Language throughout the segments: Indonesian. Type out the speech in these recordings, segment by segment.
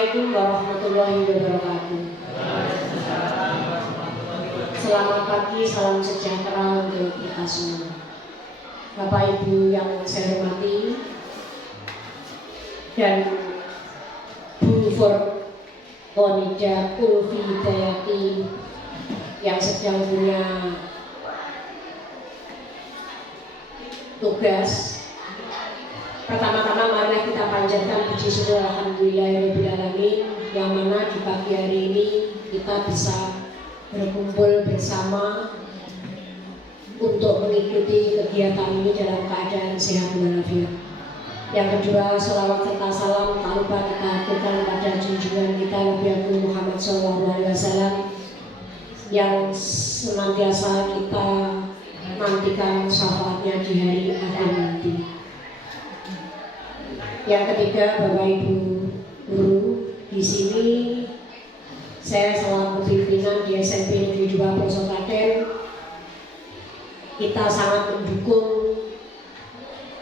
Assalamualaikum warahmatullahi wabarakatuh. Selamat pagi, salam sejahtera untuk kita semua. Bapak Ibu yang saya hormati dan Bu Forkonida Ulfi Hidayati yang sedang punya tugas. Pertama-tama mari kita panjatkan puji syukur alhamdulillahirabbil alamin, yang mana di pagi hari ini kita bisa berkumpul bersama untuk mengikuti kegiatan ini dalam keadaan sehat walafiat. Yang kedua, sholawat serta salam tak lupa kita haturkan pada junjungan kita Nabi Agung Muhammad SAW yang senantiasa kita nantikan syafaatnya di hari akhir nanti. Yang ketiga, Bapak Ibu guru, di sini saya selaku pimpinan di SMP Negeri 2 Pelosok Klaten, kita sangat mendukung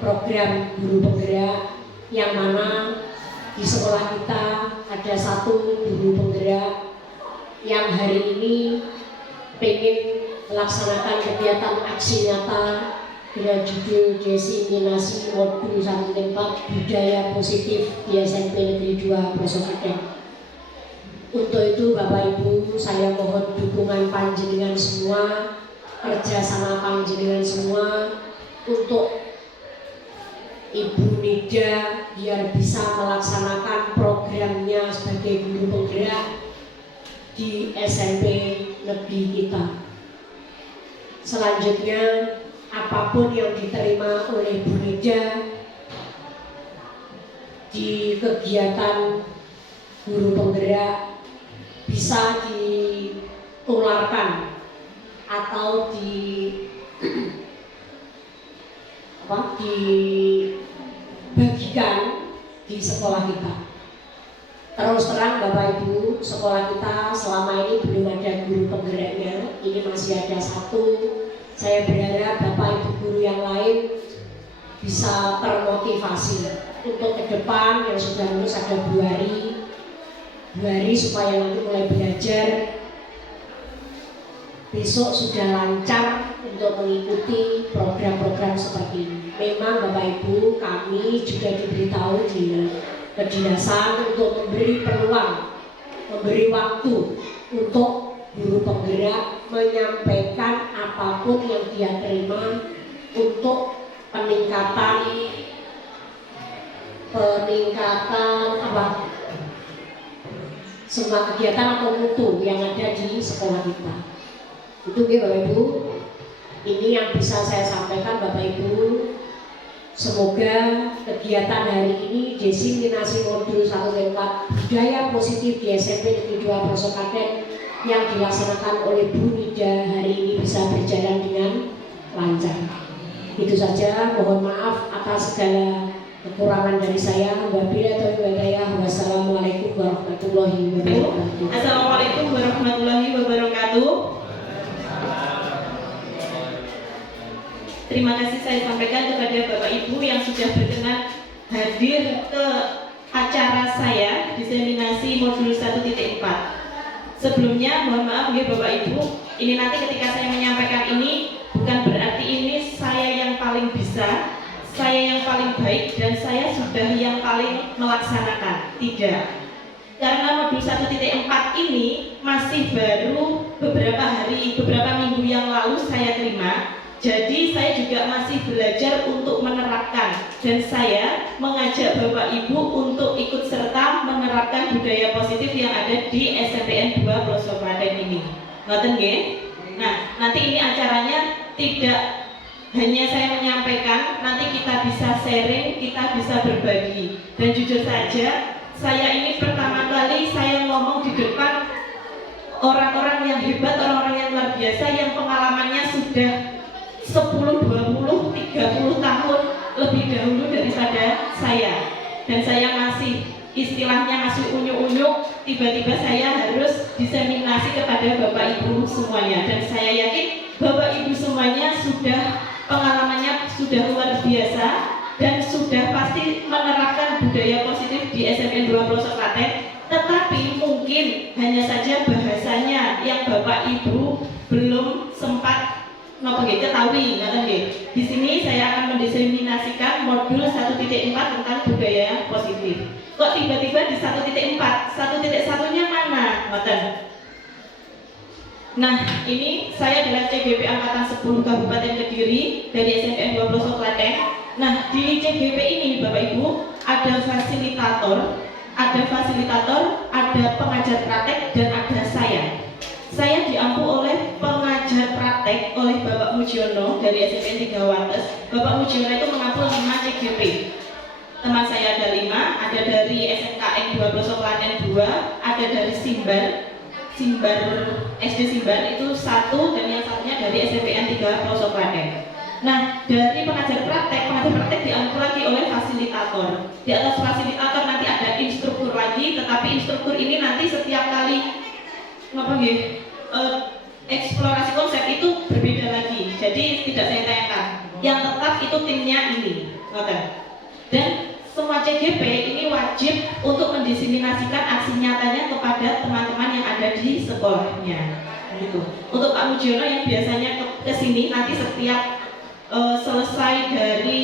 program guru penggerak, yang mana di sekolah kita ada satu guru penggerak yang hari ini pengen melaksanakan kegiatan aksi nyata dengan judul diseminasi modul 1 tempat budaya positif di SMP Negeri 2 Pelosok Klaten. Untuk itu Bapak Ibu, saya mohon dukungan panjenengan semua, kerjasama panjenengan semua untuk Ibu Nida biar bisa melaksanakan programnya sebagai guru penggerak di SMP negeri kita. Selanjutnya, apapun yang diterima oleh Bu Nida di kegiatan guru penggerak bisa ditularkan atau dibagikan di sekolah kita. Terus terang Bapak Ibu, sekolah kita selama ini belum ada guru penggeraknya, ini masih ada satu. Saya berharap Bapak Ibu guru yang lain bisa termotivasi untuk ke depan. Yang sudah lulus ada 2 hari supaya nanti mulai belajar, besok sudah lancar untuk mengikuti program-program seperti ini. Memang Bapak Ibu, kami juga diberitahu di kedinasan untuk memberi peluang, memberi waktu untuk guru penggerak menyampaikan apapun yang dia terima untuk peningkatan semua kegiatan atau mutu yang ada di sekolah kita. Itu Bapak Ibu, ini yang bisa saya sampaikan Bapak Ibu. Semoga kegiatan hari ini diseminasi modul 1 tempat budaya positif di SMP Negeri 2 Pelosok Klaten yang dilaksanakan oleh Bu Nida hari ini bisa berjalan dengan lancar. Itu saja, mohon maaf atas segala kekurangan dari saya. Wabillahi taufiq wal hidayah. Wassalamualaikum warahmatullahi wabarakatuh. Assalamualaikum warahmatullahi wabarakatuh. Terima kasih saya sampaikan kepada Bapak Ibu yang sudah berkenan hadir ke acara saya diseminasi modul 1.4. Sebelumnya mohon maaf ya Bapak Ibu, ini nanti ketika saya menyampaikan ini bukan berarti ini saya yang paling bisa, saya yang paling baik, dan saya sudah yang paling melaksanakan. Tidak. Karena modul 1.4 ini masih baru beberapa minggu yang lalu saya terima. Jadi saya juga masih belajar untuk menerapkan, dan saya mengajak Bapak Ibu untuk ikut serta menerapkan budaya positif yang ada di SMPN 2 Pelosok Klaten ini. Ngoten nggih? Nah, nanti ini acaranya tidak hanya saya menyampaikan, nanti kita bisa sharing, kita bisa berbagi. Dan jujur saja, saya ini pertama kali saya ngomong di depan orang-orang yang hebat, orang-orang yang luar biasa, yang pengalamannya sudah 10, 20, 30 tahun lebih dahulu daripada saya. Dan saya masih istilahnya masih unyu-unyu, tiba-tiba saya harus diseminasi kepada Bapak Ibu semuanya. Dan saya yakin Bapak Ibu semuanya sudah pengalamannya sudah luar biasa dan sudah pasti menerapkan budaya positif di SMPN 2 Pelosok Klaten. hanya saja bahasanya yang Bapak Ibu belum sempat ketahui, Di sini saya akan mendiseminasikan modul 1.4 tentang budaya positif. Kok tiba-tiba di 1.4? 1.1-nya mana? Nah, ini saya adalah CGP Angkatan 10 Kabupaten Kediri dari SMPN 2 Pelosok Klaten. Nah, di CGP ini Bapak Ibu ada fasilitator, ada pengajar praktek, dan ada saya. Saya diampu oleh pengajar praktek oleh Bapak Mujiono dari SMPN 3 Wates. Bapak Mujiono itu mengampu 5 CGP. Teman saya ada 5, ada dari SMKN 2 Pelosok Klaten 2, ada dari Simbar SD Simbar itu 1, dan yang satunya dari SMPN 3 Pelosok Klaten. Nah, dari pengajar praktek diampu lagi oleh fasilitator. Di atas fasilitator nanti ada instruktur lagi, tetapi instruktur ini nanti setiap kali eksplorasi konsep itu berbeda lagi. Jadi tidak saya tanyakan. Yang tetap itu timnya ini. Dan semua CGP ini wajib untuk mendiseminasikan aksi nyatanya kepada teman-teman yang ada di sekolahnya. Gitu. Untuk Pak Mujiono yang biasanya ke sini nanti setiap selesai dari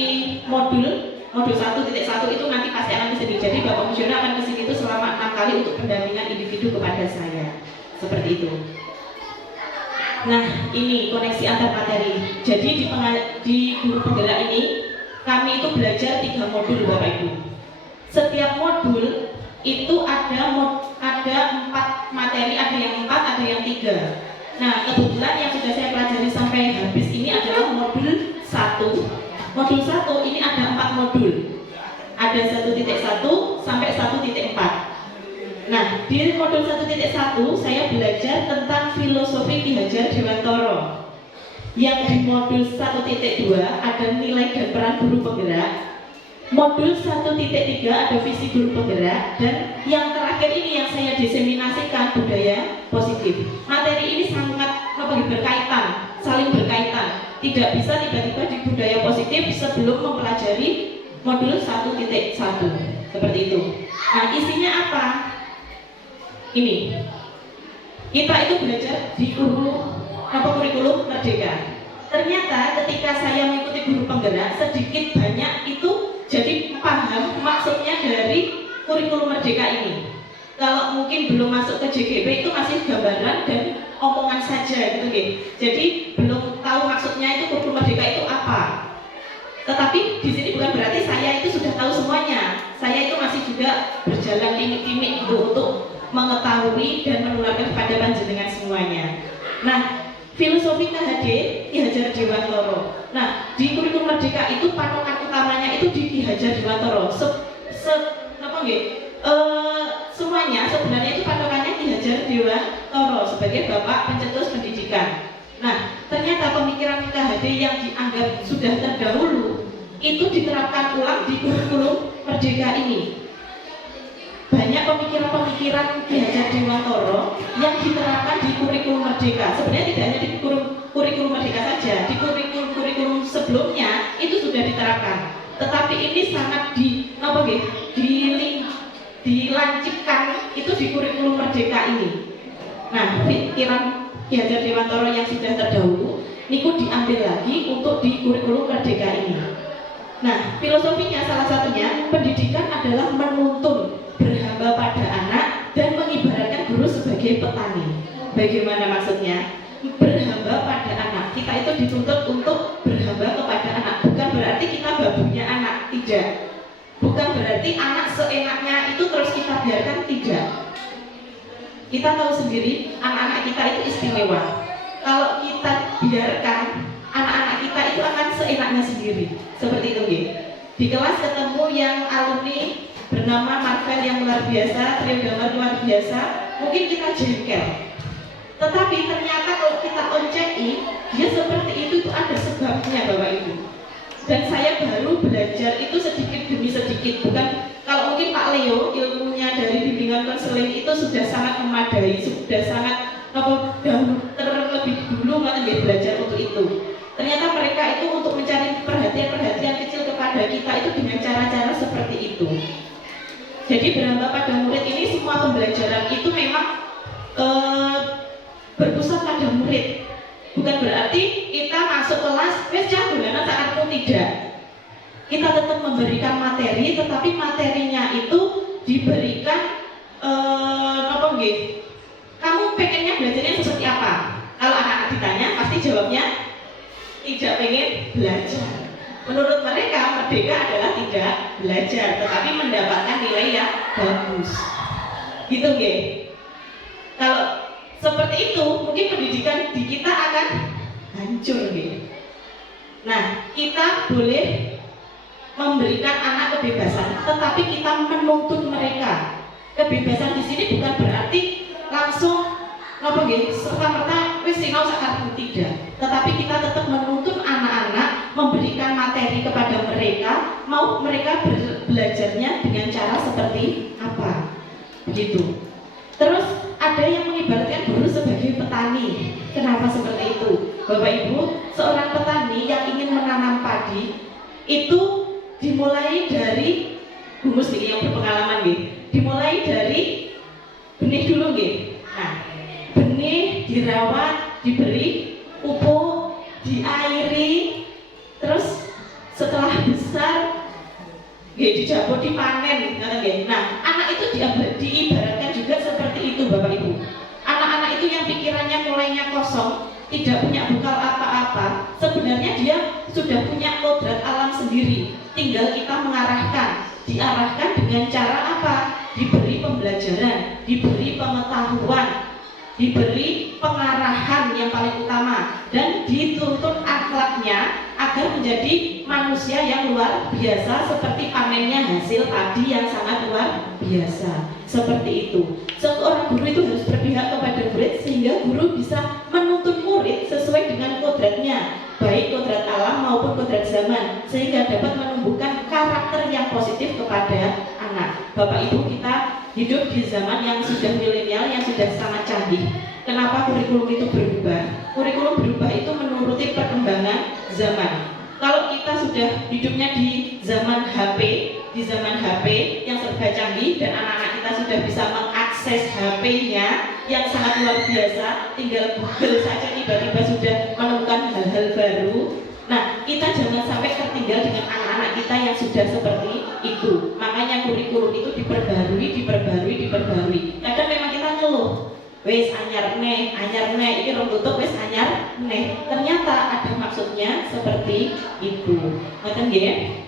modul 1.1 itu nanti pasti akan kesini. Jadi Bapak Mujiono akan kesini itu selama 6 kali untuk pendampingan individu kepada saya. Seperti itu. Nah, ini koneksi antar materi. Jadi di guru penggerak ini kami itu belajar 3 modul Bapak Ibu. Setiap modul itu ada 4 materi, ada yang 4, ada yang 3. Nah, kebetulan yang sudah saya pelajari sampai habis ini adalah modul 1. Modul 1 ini ada 4 modul. Ada 1.1 sampai 1.4. Nah, di modul 1.1 saya belajar tentang filosofi Ki Hajar Dewantara. Yang di modul 1.2 ada nilai dan peran guru penggerak. Modul 1.3 ada visi guru penggerak, dan yang terakhir ini yang saya diseminasikan budaya positif. Materi ini sangat berkaitan, saling berkaitan. Tidak bisa tiba-tiba di budaya positif sebelum mempelajari modul 1.1. Seperti itu. Nah, isinya apa? Ini. Kita itu belajar di kurikulum Merdeka. Ternyata ketika saya mengikuti guru penggerak, sedikit banyak itu jadi paham maksudnya dari kurikulum Merdeka ini. Kalau mungkin belum masuk ke JGP itu masih gambaran dan omongan saja gitu. Jadi belum tahu maksudnya itu kurikulum Merdeka itu apa. Tetapi di sini bukan berarti saya itu sudah tahu semuanya. Saya itu masih juga berjalan timik-timik gitu untuk mengetahui dan menularkan kepada panjenengan semuanya. Nah, filosofi KHD Ki Hajar Dewantara. Nah, di kurikulum Merdeka itu patokan utamanya itu di Ki Hajar Dewantara. Semuanya sebenarnya itu patokannya Ki Hajar Dewantara sebagai bapak pencetus pendidikan. Nah, ternyata pemikiran KHD yang dianggap sudah terdahulu itu diterapkan ulang di kurikulum Merdeka ini. Banyak pemikiran-pemikiran Ki Hajar Dewantara yang diterapkan di kurikulum Merdeka. Sebenarnya tidak hanya di kurikulum Merdeka saja, di kurikulum sebelumnya itu sudah diterapkan. Tetapi ini sangat dilancipkan itu di kurikulum Merdeka ini. Nah, pikiran Ki Hajar Dewantara yang sudah terdahulu niku diambil lagi untuk di kurikulum Merdeka ini. Nah, filosofinya salah satunya pendidikan adalah menuntun, berhamba pada anak, dan mengibaratkan guru sebagai petani. Bagaimana maksudnya? Berhamba pada anak. Kita itu dituntut untuk berhamba kepada anak. Bukan berarti kita babunya anak, tidak. Bukan berarti anak seenaknya itu terus kita biarkan, tidak. Kita tahu sendiri anak-anak kita itu istimewa. Kalau kita biarkan anak-anak kita itu akan seenaknya sendiri. Seperti itu, Di kelas ketemu yang alumni bernama Marvel yang luar biasa, Trio Damar luar biasa, mungkin kita jengkel. Tetapi ternyata kalau kita onceki, dia seperti itu ada sebabnya Bapak Ibu. Dan saya baru belajar itu sedikit demi sedikit, bukan kalau mungkin Pak Leo ilmunya dari bimbingan konseling itu sudah sangat memadai, sudah sangat terlebih dulu belajar untuk itu. Ternyata mereka itu untuk mencari perhatian kecil kepada kita itu dengan cara-cara seperti itu. Jadi berhamba pada murid ini semua pembelajaran itu memang eh, berpusat pada murid. Bukan berarti kita masuk kelas wes jagoan saatmu, tidak. Kita tetap memberikan materi, tetapi materinya itu diberikan apa nggih? Kamu pengennya belajarnya seperti apa? Kalau anak-anak ditanya pasti jawabnya tidak pengen belajar. Menurut mereka merdeka adalah tidak belajar, tetapi mendapatkan nilai yang bagus. Gitu nggih. Kalau seperti itu, mungkin pendidikan di kita akan hancur nggih. Nah, kita boleh memberikan anak kebebasan, tetapi kita menuntut mereka. Kebebasan di sini bukan berarti langsung apa nggih, serta-merta wis sinau sakarepmu, tidak. Tetapi kita tetap menuntun anak-anak, memberikan materi kepada mereka, mau mereka belajarnya dengan cara seperti apa. Begitu. Terus ada yang mengibaratkan guru sebagai petani. Kenapa seperti itu? Bapak Ibu, seorang petani yang ingin menanam padi itu dimulai dari gumus ini yang berpengalaman nggih. Dimulai dari benih dulu nggih. Nah, benih dirawat, diberi pupuk, diairi, terus setelah besar dijabut, dipanen, nggih. Nah, anak itu diibaratkan juga seperti itu, Bapak Ibu. Anak-anak itu yang pikirannya mulainya kosong, tidak punya bekal apa-apa, sebenarnya dia sudah punya kodrat alam sendiri. Tinggal kita mengarahkan, diarahkan dengan cara apa? Diberi pembelajaran, diberi pengetahuan, diberi pengarahan yang paling utama, dan dituntut akhlaknya agar menjadi manusia yang luar biasa, seperti panennya hasil padi yang sangat luar biasa. Seperti itu. Seorang guru itu harus berpihak kepada murid sehingga guru bisa menuntun murid sesuai dengan kodratnya, baik kodrat alam maupun kodrat zaman, sehingga dapat menumbuhkan karakter yang positif kepada anak. Bapak Ibu, kita hidup di zaman yang sudah milenial, yang sudah sangat canggih. Kenapa kurikulum itu berubah? Kurikulum berubah itu menuruti perkembangan zaman. Kalau kita sudah hidupnya di zaman HP, yang serba canggih, dan anak-anak kita sudah bisa mengakses HP-nya yang sangat luar biasa, tinggal Google saja tiba-tiba sudah menemukan hal-hal baru. Nah, kita jangan sampai tertinggal dengan anak-anak kita yang sudah seperti itu. Makanya kurikulum itu diperbarui. Kadang memang kita ngeluh, wes anyar neh, ini rong tutup wes anyar neh. Ternyata ada maksudnya seperti itu. Ngoten nggih?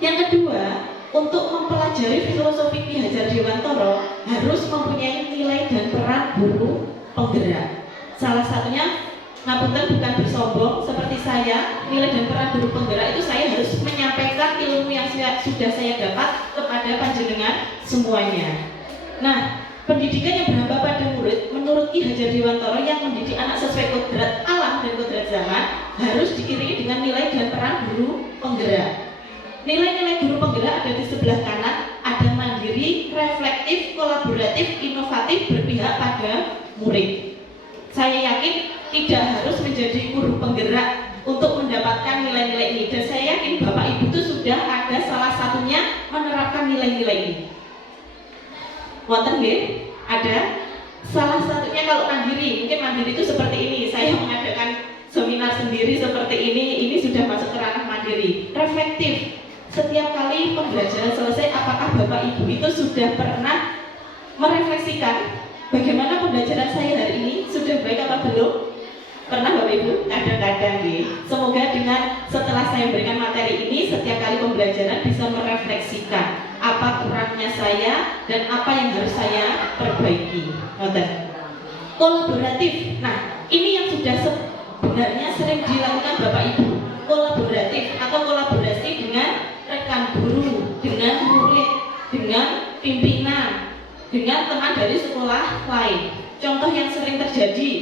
Yang kedua, untuk mempelajari filosofi Ki Hajar Dewantara harus mempunyai nilai dan peran guru penggerak. Salah satunya, ngapunten bukan bersombong seperti saya, nilai dan peran guru penggerak itu saya harus menyampaikan ilmu yang sudah saya dapat kepada panjenengan semuanya. Nah, pendidikan yang berhampa pada murid menurut Ki Hajar Dewantara yang mendidik anak sesuai kodrat alam dan kodrat zaman harus diiringi dengan nilai dan peran guru penggerak. Nilai-nilai guru penggerak ada di sebelah kanan, ada mandiri, reflektif, kolaboratif, inovatif, berpihak pada murid. Saya yakin tidak harus menjadi guru penggerak untuk mendapatkan nilai-nilai ini, dan saya yakin Bapak Ibu itu sudah ada salah satunya menerapkan nilai-nilai ini. Wonten nggih? Ada salah satunya. Kalau mandiri, mungkin mandiri itu seperti ini. Saya mengadakan seminar sendiri seperti ini sudah masuk ke ranah mandiri. Reflektif. Setiap kali pembelajaran selesai, apakah Bapak Ibu itu sudah pernah merefleksikan bagaimana pembelajaran saya hari ini, sudah baik apa belum? Pernah Bapak Ibu? Kadang-kadang nih. Semoga dengan setelah saya berikan materi ini, setiap kali pembelajaran bisa merefleksikan apa kurangnya saya dan apa yang harus saya perbaiki. Kolaboratif. Nah, ini yang sudah sebenarnya sering dilakukan Bapak Ibu. Kolaboratif atau kolaborasi dengan rekan guru, dengan murid, dengan pimpinan, dengan teman dari sekolah lain. Contoh yang sering terjadi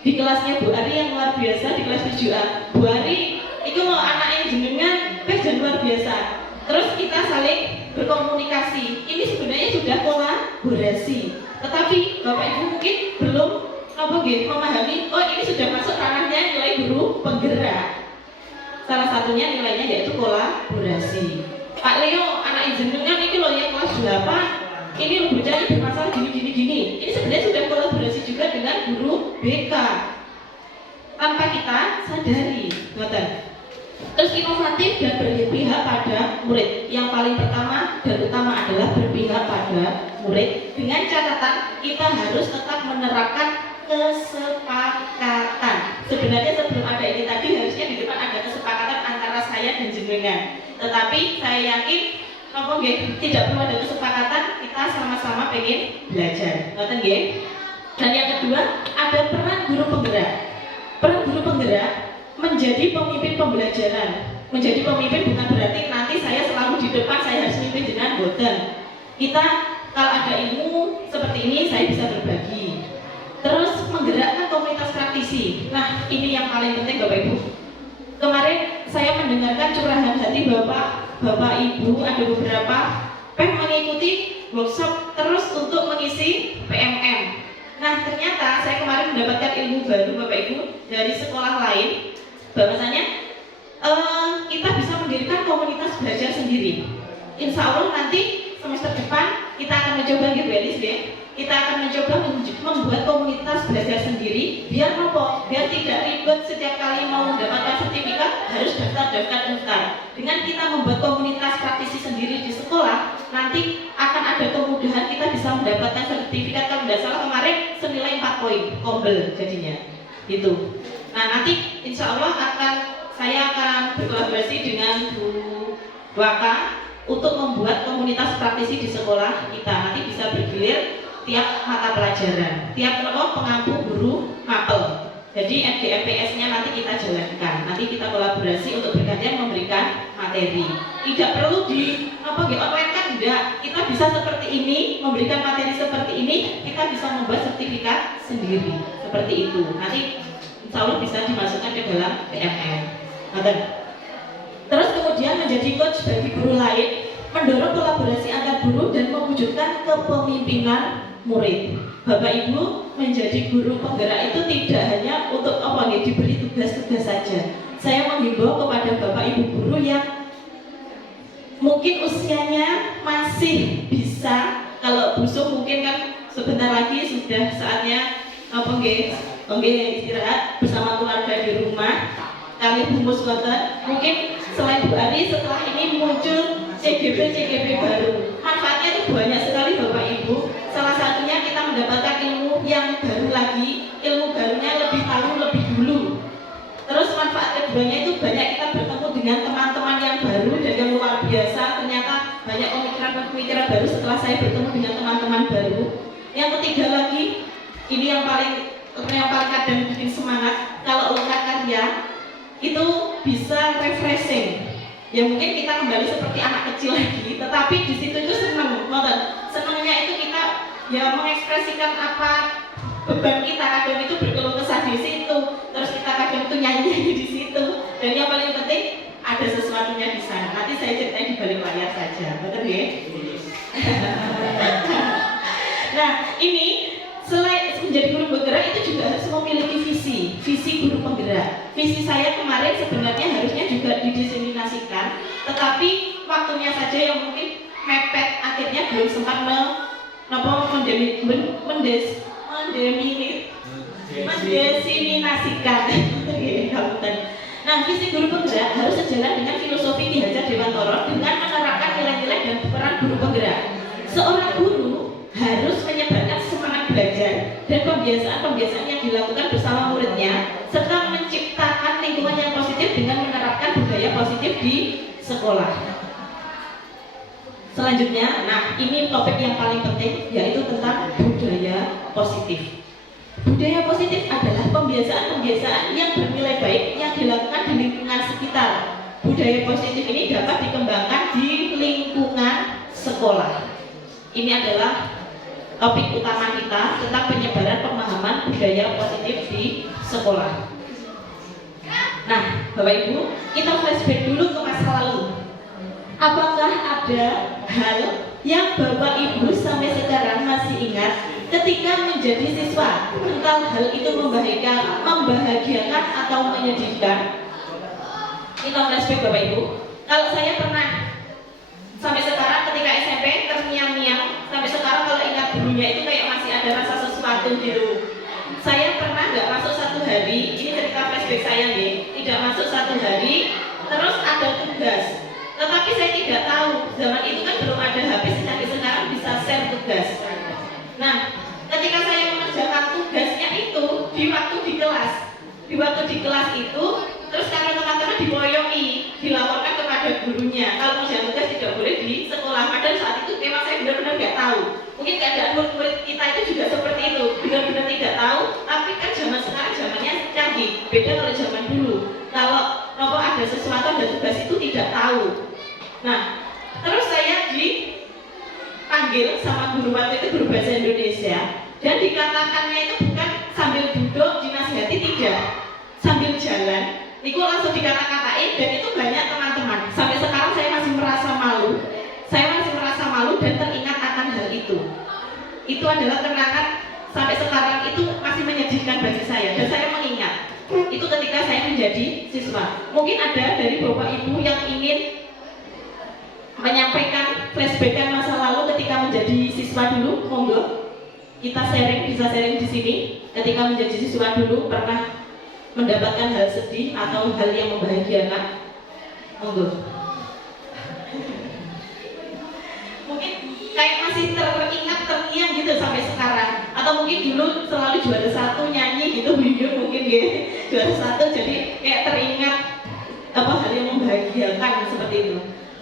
di kelasnya Bu Ari yang luar biasa, di kelas 7A. Bu Ari, itu mau anak yang jenengan, dan luar biasa. Terus kita saling berkomunikasi. Ini sebenarnya sudah kolaborasi. Tetapi Bapak Ibu mungkin belum memahami, oh ini sudah masuk ranahnya nilai guru penggerak. Salah satunya nilainya yaitu kolaborasi. Pak Leo, anak jenengan ini loh yang kelas 8, ini bocah ini bermasalah gini. Ini sebenarnya sudah kolaborasi juga dengan guru BK tanpa kita sadari, ngoten. Terus inovatif dan berpihak pada murid. Yang paling pertama dan utama adalah berpihak pada murid dengan catatan kita harus tetap menerapkan kesepakatan. Sebenarnya sebelum ada ini tadi harusnya di depan ada kesepakatan antara saya dan jenengan. Tetapi saya yakin tidak perlu ada kesepakatan, kita sama-sama pengen belajar. Ngoten nggih? Dan yang kedua, ada peran guru penggerak. Peran guru penggerak menjadi pemimpin pembelajaran. Menjadi pemimpin bukan berarti nanti saya selalu di depan, saya harus memimpin dengan boten. Kita kalau ada ilmu seperti ini saya bisa berbagi. Terus menggerakkan komunitas praktisi. Nah, ini yang paling penting Bapak Ibu. Kemarin saya mendengarkan curahan hati Bapak Ibu, ada beberapa mengikuti workshop terus untuk mengisi PMM. Nah, ternyata saya kemarin mendapatkan ilmu baru Bapak Ibu dari sekolah lain, bahwasanya kita bisa mendirikan komunitas belajar sendiri. Insya Allah nanti semester depan kita akan mencoba kita akan mencoba membuat komunitas belajar sendiri biar tidak ribet setiap kali mau mendapatkan sertifikat harus daftar. Dengan kita membuat komunitas praktisi sendiri di sekolah, nanti akan ada kemudahan kita bisa mendapatkan sertifikat. Kalau tidak salah kemarin senilai 4 poin kombel jadinya gitu. Nah, nanti insya Allah saya akan berkolaborasi dengan Bu Waka untuk membuat komunitas praktisi di sekolah kita. Nanti bisa bergilir tiap mata pelajaran, tiap pengampu guru mapel. Jadi MDMPS-nya nanti kita jalankan. Nanti kita kolaborasi untuk bergantian memberikan materi. Tidak perlu online kan enggak. Kita bisa seperti ini, memberikan materi seperti ini, kita bisa membuat sertifikat sendiri. Seperti itu. Nanti insya Allah bisa dimasukkan ke dalam PMM. Terus kemudian menjadi coach bagi guru lain, mendorong kolaborasi antar guru dan mewujudkan kepemimpinan murid. Bapak Ibu menjadi guru penggerak itu tidak hanya untuk diberi tugas-tugas saja. Saya menghimbau kepada Bapak Ibu guru yang mungkin usianya masih bisa, kalau busuk mungkin kan sebentar lagi sudah saatnya istirahat bersama keluarga di rumah. Kali bumus mungkin selain Bu Ari setelah ini muncul CGP baru. Manfaatnya itu banyak sekali Bapak Ibu. Salah satunya kita mendapatkan ilmu yang baru lagi, ilmu barunya lebih tahu lebih dulu. Terus manfaat keduanya itu banyak kita bertemu dengan teman-teman yang baru dan yang luar biasa. Ternyata banyak pemikiran baru setelah saya bertemu dengan teman-teman baru. Yang ketiga lagi, ini yang paling kadang bikin semangat, kalau ulang karya itu bisa refreshing. Ya mungkin kita kembali seperti anak kecil lagi, tetapi di situ itu senangnya itu kita ya mengekspresikan apa beban kita, kadang itu berkeluh kesah di situ, terus kita kadang itu nyanyi di situ, dan yang paling penting ada sesuatunya di sana. Nanti saya ceritain di balik layar saja, betul ya? Nah, ini selain menjadi guru penggerak itu juga harus memiliki visi guru penggerak. Visi saya kemarin sebenarnya harusnya juga didiseminasikan, tetapi waktunya saja yang mungkin mepet, akhirnya belum sempat mendeseminasikan. Nah, visi guru penggerak harus sejalan dengan filosofi Ki Hajar Dewantara dengan menerapkan nilai-nilai dan peran guru penggerak. Seorang guru harus menyebarkan semangat belajar dan pembiasaan-pembiasaan yang dilakukan bersama muridnya, serta menciptakan lingkungan yang positif dengan menerapkan budaya positif di sekolah. Selanjutnya, nah ini topik yang paling penting, yaitu tentang budaya positif. Budaya positif adalah pembiasaan-pembiasaan yang bernilai baik yang dilakukan di lingkungan sekitar. Budaya positif ini dapat dikembangkan di lingkungan sekolah. Ini adalah topik utama kita tentang penyebaran pemahaman budaya positif di sekolah. Nah, Bapak Ibu, kita flashback dulu ke masa lalu. Apakah ada hal yang Bapak Ibu sampai sekarang masih ingat ketika menjadi siswa? Entah hal itu membahagiakan atau menyedihkan. Kita flashback Bapak Ibu. Kalau saya pernah sampai sekarang ketika SMP terngiang-ngiang sampai sampai sekarang kalau ingat dulunya itu kayak masih ada rasa sesuatu gitu. Saya pernah nggak masuk satu hari, ini cerita flashback saya nih, tidak masuk satu hari, terus ada tugas. Tetapi saya tidak tahu, zaman itu kan belum ada HP sekarang bisa share tugas. Nah, ketika saya mengerjakan tugasnya itu di waktu di kelas itu, terus karena teman-teman diboyongi, dilaporkan kepada gurunya. Kalau mengerjakan tugas tidak boleh di sekolah. Padahal saat itu memang saya benar-benar nggak tahu. Mungkin keadaan murid-murid kita itu juga seperti itu, benar-benar tidak tahu. Tapi kan zaman sekarang zamannya canggih, beda kalau zaman dulu. Kalau nopo ada sesuatu ada tugas itu tidak tahu. Nah, terus saya dipanggil sama guru waktu itu, guru bahasa Indonesia, dan dikatakannya itu bukan sambil duduk dinasihati, tidak, sambil jalan. Itu langsung dikata-katain dan itu banyak teman-teman. Sampai sekarang saya masih merasa malu. Saya masih merasa malu dan teringat akan hal itu. Itu adalah kenangan sampai sekarang itu masih menyedihkan bagi saya dan saya mengingat. Itu ketika saya menjadi siswa. Mungkin ada dari Bapak Ibu yang ingin menyampaikan flashbackan masa lalu ketika menjadi siswa dulu, monggo. Kita bisa sharing di sini. Ketika menjadi siswa dulu pernah mendapatkan hal sedih atau hal yang membahagiakan, monggo. Mungkin kayak masih terngiang gitu sampai sekarang, atau mungkin dulu selalu juara satu nyanyi gitu, video mungkin ya juara satu, jadi kayak teringat apa hal yang membahagiakan seperti itu.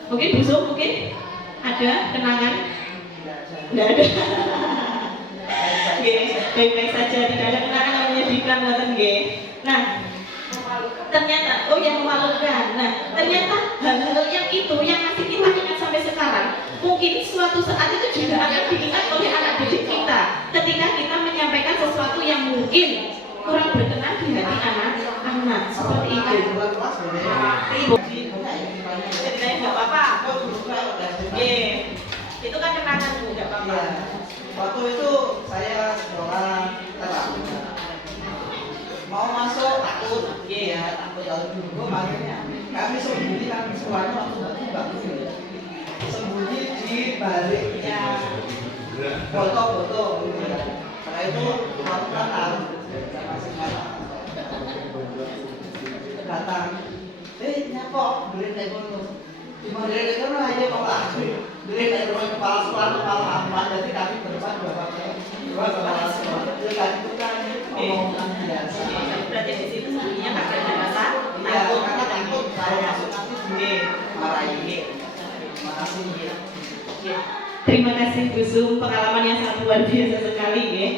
Mungkin Bu Sum, mungkin ada kenangan? Tidak ada. Baik-baik saja, tidak ada kenangan yang menyedihkan, ngoten nggih. Nah, ternyata yang memalukan. Nah, ternyata hal-hal yang itu yang masih kita ingat sampai sekarang, mungkin suatu saat itu juga akan diingat oleh anak didik kita ketika kita menyampaikan sesuatu yang mungkin kurang berkenan di hati anak-anak seperti itu. Ceritanya nggak apa-apa. Itu kan kenangan Bu, nggak apa-apa. Waktu itu saya sekolah tetap mau masuk takut, takut dulu. Makanya kami sembunyikan semuanya waktu bagus ini. Sembunyi di baliknya foto-foto gitu ya. Karena itu aku kan tahu masing-masing datang. Nyapok beli telepon. Cuma dari itu aja kok langsung beli telepon kepala apa. Jadi kami berdebat dua kepala sekolah. Itu kan omongan biasa. Berarti di situ sebenarnya nggak ada rasa takut, karena takut saya masuk nanti marahin. Makasih. Terima kasih Bu Sum, pengalaman yang sangat luar biasa sekali ya.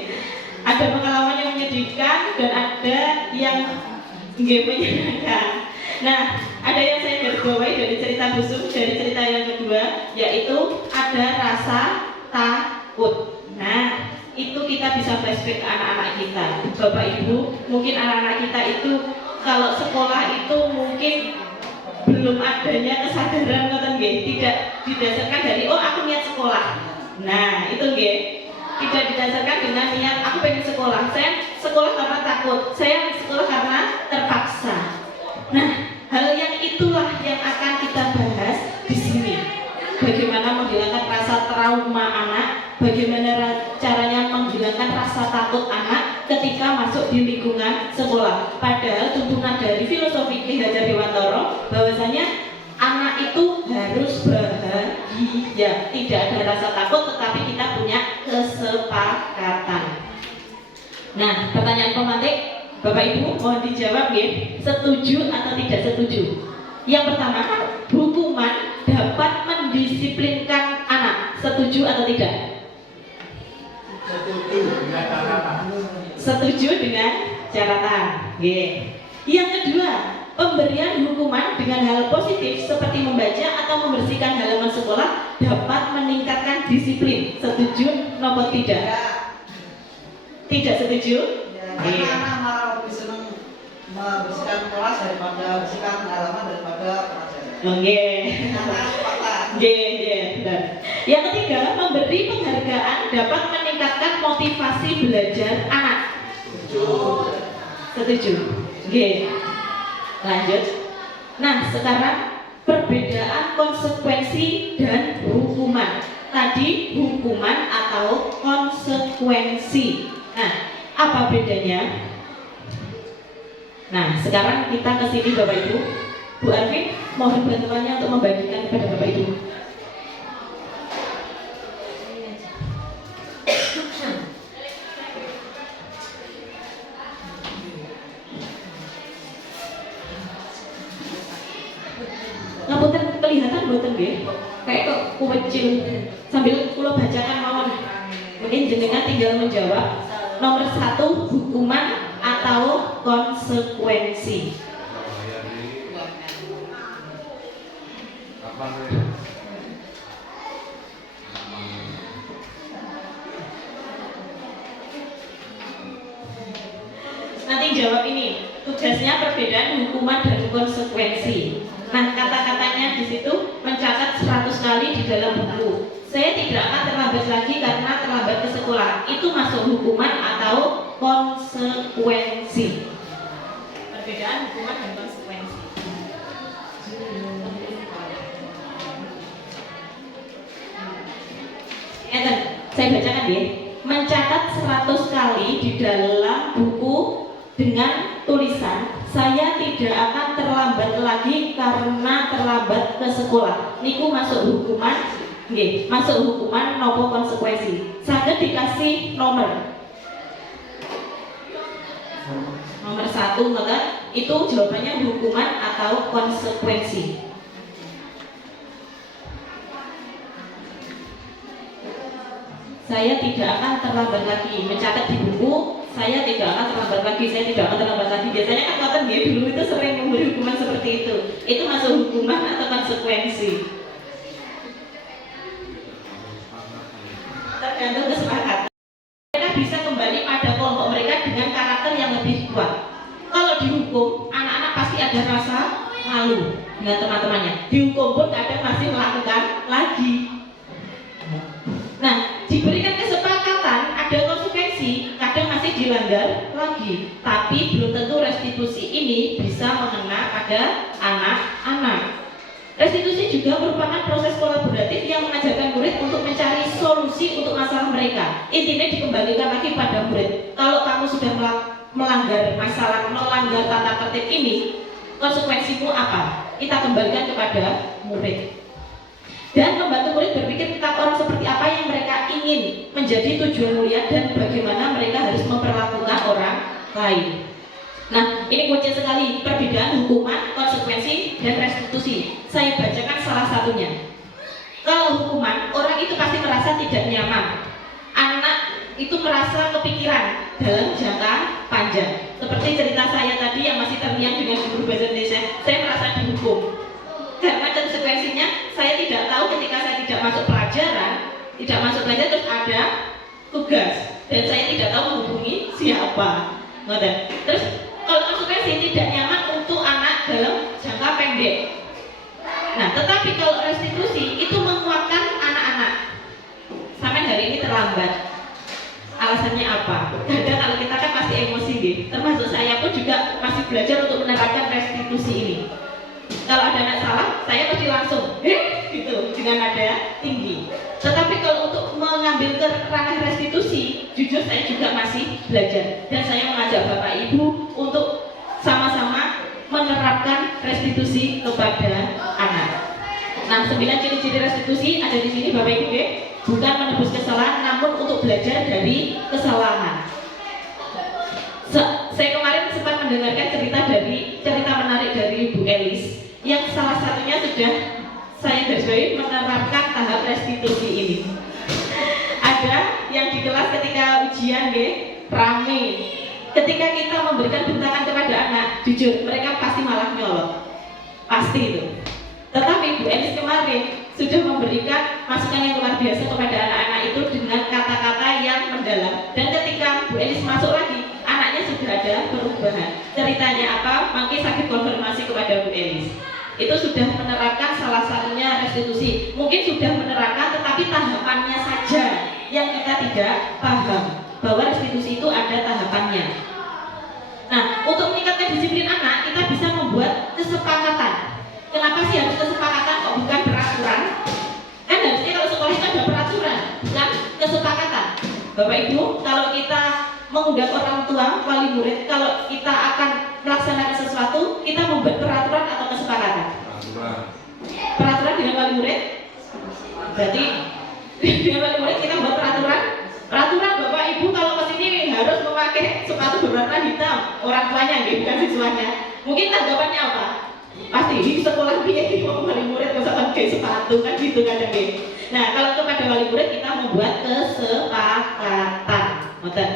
Ada pengalaman yang menyedihkan dan ada yang menyenangkan. Nah, ada yang saya garisbawahi dari cerita Bu Sum, dari cerita yang kedua, yaitu ada rasa takut. Nah, itu kita bisa flashback ke anak-anak kita. Bapak Ibu, mungkin anak-anak kita itu kalau sekolah itu mungkin belum adanya kesadaran ngoten nggih, tidak didasarkan dari aku niat sekolah. Nah, itu nggih. Tidak didasarkan dengan niat aku pengen sekolah. Saya sekolah karena takut. Saya sekolah karena terpaksa. Nah, hal yang itulah yang akan kita bahas di sini. Bagaimana menghilangkan rasa trauma anak, bagaimana caranya menghilangkan rasa takut anak ketika masuk di lingkungan sekolah. Padahal tuntunan dari filosofi Ki Hajar Dewantara bahwasanya anak itu harus bahagia, tidak ada rasa takut, tetapi kita punya kesepakatan. Nah, pertanyaan pemantik, Bapak Ibu mohon dijawab ya, setuju atau tidak setuju? Yang pertama, hukuman dapat mendisiplinkan anak, setuju atau tidak? Setuju dengan catatan. Yang kedua, pemberian hukuman dengan hal positif seperti membaca atau membersihkan halaman sekolah dapat meningkatkan disiplin. Setuju atau tidak? Tidak setuju? Karena anak malah lebih senang membersihkan kelas daripada bersihkan halaman daripada pelajaran. Benar. Yang ketiga, memberi penghargaan dapat meningkatkan motivasi belajar anak. Setuju. Lanjut. Nah, sekarang perbedaan konsekuensi dan hukuman. tadi hukuman atau konsekuensi. Nah, apa bedanya? Nah, sekarang kita ke sini Bapak Ibu. Bu Arvin, mohon bantuannya untuk membagikan kepada Bapak Ibu. Ngapunten kelihatan mboten nggih? Kayak kok kuwecil. Sambil kula bacakan mawon. Mungkin jenengan tinggal menjawab. Nomor 1, hukuman atau konsekuensi. Nanti jawab ini. Tugasnya perbedaan hukuman dan konsekuensi. Nah, kata-katanya di situ mencatat 100 kali di dalam buku. Saya tidak akan terlambat lagi karena terlambat ke sekolah. Itu masuk hukuman atau konsekuensi. Perbedaan hukuman dan konsekuensi. Saya bacakan ya. Mencatat 100 kali di dalam buku dengan tulisan, saya tidak akan terlambat lagi karena terlambat ke sekolah. Niku masuk hukuman. Nggih, masuk hukuman nopo konsekuensi. Saged dikasih nomor. Nomor 1 maka itu jawabannya hukuman atau konsekuensi. Saya tidak akan terlambat lagi. Mencatat di buku, saya tidak akan terlambat lagi. Saya tidak akan terlambat lagi. Biasanya kan ngoten nggih, dulu itu sering memberi hukuman seperti itu. Itu masuk hukuman atau konsekuensi. Tergantung kesepakatan. Mereka bisa kembali pada kelompok mereka dengan karakter yang lebih kuat. Kalau dihukum, anak-anak pasti ada rasa malu dengan teman-temannya. Dihukum pun kadang masih melakukan lagi. Nah, diberikan kesepakatan, ada konsekuensi, kadang masih dilanggar lagi. Tapi belum tentu restitusi ini bisa mengena pada anak-anak. Restitusi juga merupakan proses kolaboratif yang mengajarkan murid untuk mencari solusi untuk masalah mereka. Intinya dikembalikan lagi pada murid. Kalau kamu sudah melanggar masalah, melanggar tata tertib ini, konsekuensimu apa? Kita kembalikan kepada murid. Dan membantu murid berpikir tentang orang seperti apa yang mereka ingin menjadi tujuan mulia dan bagaimana mereka harus memperlakukan orang lain. Nah, ini kunci sekali perbedaan hukuman, konsekuensi, dan restitusi. Saya bacakan salah satunya. Kalau hukuman, orang itu pasti merasa tidak nyaman. Anak itu merasa kepikiran dalam jangka panjang. Seperti cerita saya tadi yang masih terngiang dengan guru bahasa Indonesia, saya merasa dihukum. Karena konsekuensinya, saya tidak tahu ketika saya tidak masuk pelajaran terus ada tugas, dan saya tidak tahu menghubungi siapa. Terus kalau konsekuensi tidak nyaman untuk anak dalam jangka pendek. Nah, tetapi kalau restitusi itu menguatkan anak-anak. Sampai hari ini terlambat. Alasannya apa? Kadang kalau kita kan pasti emosi gitu. Termasuk saya pun juga masih belajar untuk menerapkan restitusi ini. Kalau ada anak salah, saya pasti langsung gitu dengan nada tinggi. Tetapi kalau untuk mengambil ke ranah restitusi, jujur saya juga masih belajar. Dan saya mengajak Bapak Ibu untuk sama-sama menerapkan restitusi kepada anak. Nah, 9 ciri-ciri restitusi ada di sini Bapak Ibu ya. Bukan menebus kesalahan, namun untuk belajar dari kesalahan. Saya kemarin sempat mendengarkan cerita menarik dari Bu Elis, yang salah satunya sudah saya garisbawahi menerapkan tahap restitusi ini. Ada yang di kelas ketika ujian rame. Ketika kita memberikan bentakan kepada anak, jujur mereka pasti malah nyolot. Pasti itu. Tetapi Bu Elis kemarin sudah memberikan masukan yang luar biasa kepada anak-anak itu dengan kata-kata yang mendalam. Dan ketika Bu Elis masuk lagi, anaknya sudah ada perubahan. Ceritanya apa? Mungkin sakit konfirmasi kepada Bu Elis. Itu sudah menerapkan salah satunya restitusi. Mungkin sudah menerapkan, tetapi tahapannya saja yang kita tidak paham. Bahwa restitusi itu ada tahapannya. Nah, untuk meningkatkan disiplin anak, kita bisa membuat kesepakatan. Kenapa sih harus kesepakatan kok bukan peraturan? Kan harusnya kalau sekolah itu ada peraturan. Bapak Ibu, kalau kita mengundang orang tua, wali murid, kalau kita akan melaksanakan sesuatu, kita membuat peraturan atau kesepakatan? Peraturan dengan wali murid? Berarti dengan wali murid kita membuat peraturan. Peraturan Bapak Ibu kalau ke sini harus memakai sepatu berwarna hitam, orang tuanya, bukan siswanya. Mungkin tanggapannya apa? Pasti di sekolah dia mau wali murid masa pakai sepatu kan gitu kadang ya. Nah, kalau kepada wali murid kita membuat kesepakatan. Ngoten.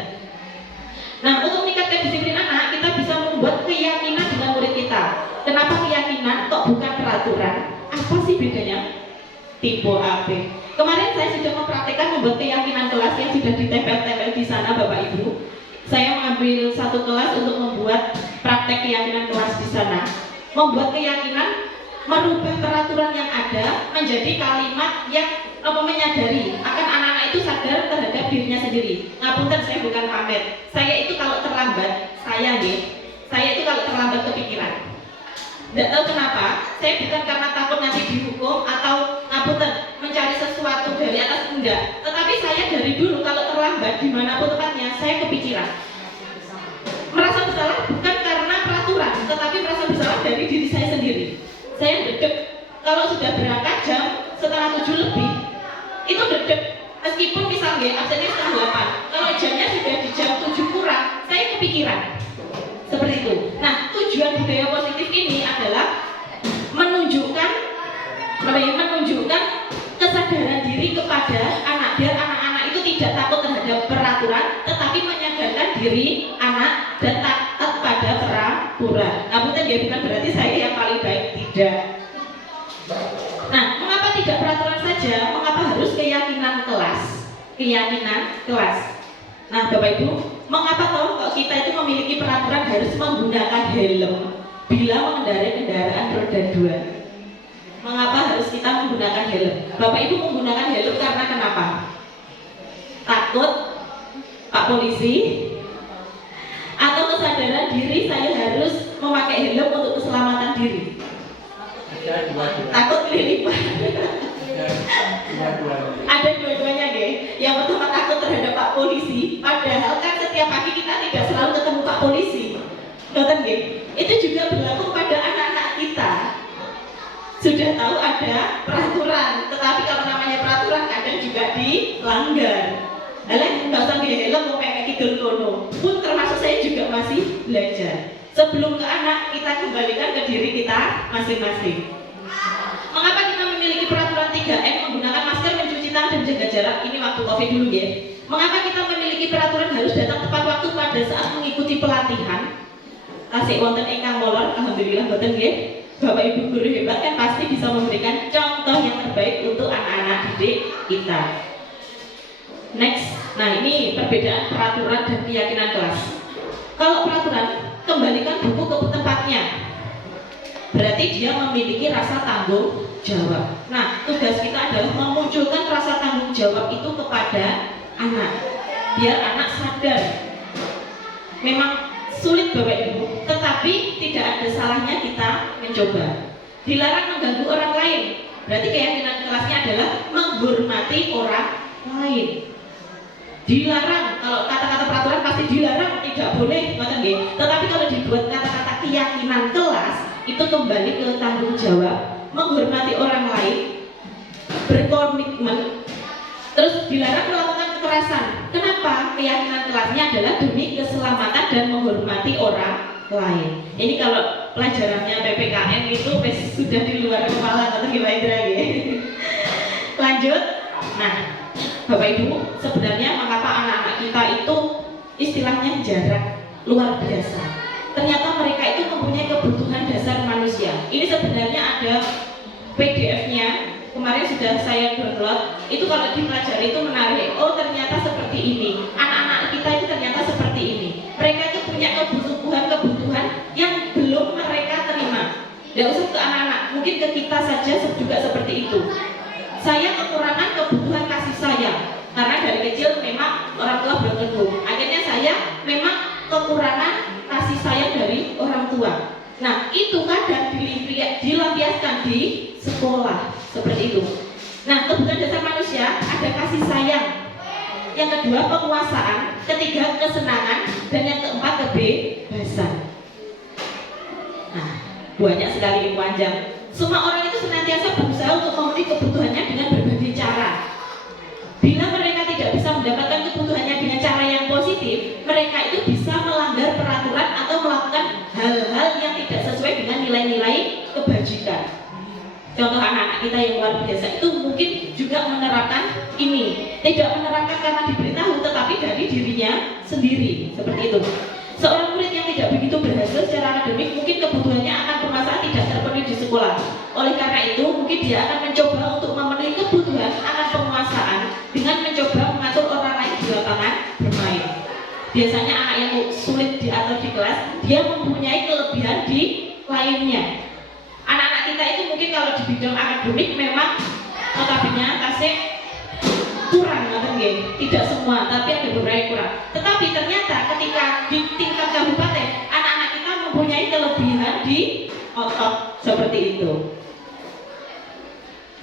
Nah, untuk meningkatkan disiplin anak, kita bisa membuat keyakinan dengan murid kita. Kenapa keyakinan kok bukan peraturan? Apa sih bedanya? Tipe AB. Kemarin saya sudah mempraktikkan membuat keyakinan kelas yang sudah ditempel-tempel di sana Bapak Ibu. Saya mengambil satu kelas untuk membuat praktek keyakinan kelas di sana. Membuat keyakinan, merubah peraturan yang ada menjadi kalimat yang menyadari akan anak-anak itu sadar terhadap dirinya sendiri. Ngapunten, saya bukan pamer. Saya itu kalau terlambat, saya itu kalau terlambat kepikiran. Tidak tahu kenapa, saya bukan karena takut nanti dihukum atau ngapunten mencari sesuatu dari atas, enggak. Tetapi saya dari dulu kalau terlambat dimanapun tempatnya, saya kepikiran. Merasa bersalah bukan karena peraturan, tetapi merasa bersalah dari diri saya sendiri. Saya dedek, kalau sudah berangkat jam setengah 7 lebih, itu dedek. Meskipun misalnya absennya setengah 8, kalau jamnya sudah di jam 7 kurang, saya kepikiran. Seperti itu. Nah, tujuan budaya positif ini adalah menunjukkan kesadaran diri kepada anak, biar anak-anak itu tidak takut terhadap peraturan, tetapi menyadarkan diri anak dan taat pada peraturan. Ngapunten ya, bukan berarti saya yang paling baik, tidak. Nah, mengapa tidak peraturan saja? Mengapa harus keyakinan kelas? Keyakinan kelas. Nah, Bapak Ibu, mengapa kok kita itu memiliki peraturan harus menggunakan helm bila mengendarai kendaraan roda 2? Mengapa harus kita menggunakan helm? Bapak Ibu menggunakan helm karena kenapa? Takut Pak Polisi? Atau kesadaran diri saya harus memakai helm untuk keselamatan diri? Takut kelilipan. Ada dua-duanya deh. Yang pertama takut terhadap Pak Polisi, padahal kan setiap pagi kita tidak selalu ketemu Pak Polisi. Ngoten nggih? Itu juga berlaku pada anak-anak kita. Sudah tahu ada peraturan, tetapi kalau namanya peraturan kadang juga dilanggar. Alah, nggak usah nggih helm mau pakai kidul kono. Pun termasuk saya juga masih belajar. Sebelum ke anak, kita kembalikan ke diri kita masing-masing. Mengapa kita memiliki peraturan 3M, menggunakan masker, mencuci tangan, dan menjaga jarak? Ini waktu Covid dulu ya. Mengapa kita memiliki peraturan harus datang tepat waktu pada saat mengikuti pelatihan? Kasih wonten ingkang molor, alhamdulillah boten nggih. Bapak Ibu guru hebat kan pasti bisa memberikan contoh yang terbaik untuk anak-anak didik kita. Next, nah ini perbedaan peraturan dan keyakinan kelas. Kalau peraturan, kembalikan buku ke tempatnya. Berarti dia memiliki rasa tanggung jawab. Nah, tugas kita adalah memunculkan rasa tanggung jawab itu kepada anak, biar anak sadar. Memang sulit Bapak Ibu, tetapi tidak ada salahnya kita mencoba. Dilarang mengganggu orang lain. Berarti keyakinan kelasnya adalah menghormati orang lain. Dilarang, kalau kata-kata peraturan pasti dilarang, tidak boleh, tetapi kalau dibuat kata-kata keyakinan kelas, itu kembali ke tanggung jawab, menghormati orang lain, berkomitmen, terus dilarang melakukan kekerasan. Kenapa? Keyakinan kelasnya adalah demi keselamatan dan menghormati orang lain. Ini kalau pelajarannya PPKN itu sudah di luar kepala atau gimana ya? Lanjut. Nah, Bapak Ibu, sebenarnya mengapa anak-anak kita itu istilahnya jarak luar biasa? Ternyata mereka itu mempunyai kebutuhan dasar manusia. Ini sebenarnya ada PDF-nya, kemarin sudah saya download. Itu kalau dipelajari itu menarik. Oh, ternyata seperti ini. Anak-anak kita itu ternyata seperti ini. Mereka itu punya kebutuhan yang belum mereka terima. Tidak usah ke anak-anak, mungkin ke kita saja juga seperti itu. Saya kekurangan kebutuhan kasih sayang karena dari kecil memang orang tua belum tentu. Akhirnya saya memang kekurangan kasih sayang dari orang tua. Nah, itu kadang dilampiaskan di sekolah seperti itu. Nah, kebutuhan dasar manusia ada kasih sayang, yang kedua penguasaan, ketiga kesenangan, dan yang keempat kebebasan. Nah, banyak sekali ini panjang. Semua orang itu senantiasa berusaha untuk memenuhi kebutuhannya dengan berbagai cara. Bila mereka tidak bisa mendapatkan kebutuhannya dengan cara yang positif, mereka itu bisa melanggar peraturan atau melakukan hal-hal yang tidak sesuai dengan nilai-nilai kebajikan. Contoh anak-anak kita yang luar biasa itu mungkin juga menerapkan ini. Tidak menerapkan karena diberitahu, tetapi dari dirinya sendiri. Seperti itu. Seorang murid yang tidak begitu berhasil secara akademik, mungkin kebutuhannya akan penguasaan tidak terpenuhi di sekolah. Oleh karena itu, mungkin dia akan mencoba untuk memenuhi kebutuhan akan penguasaan dengan mencoba mengatur orang lain di lapangan bermain. Biasanya anak yang sulit diatur di kelas, dia mempunyai kelebihan di lainnya. Anak-anak kita itu mungkin kalau di bidang akademik memang notabene kasih kurang, tidak semua, tapi ada beberapa yang kurang. Tetapi ternyata ketika di tingkat kabupaten, anak-anak kita mempunyai kelebihan di otot seperti itu.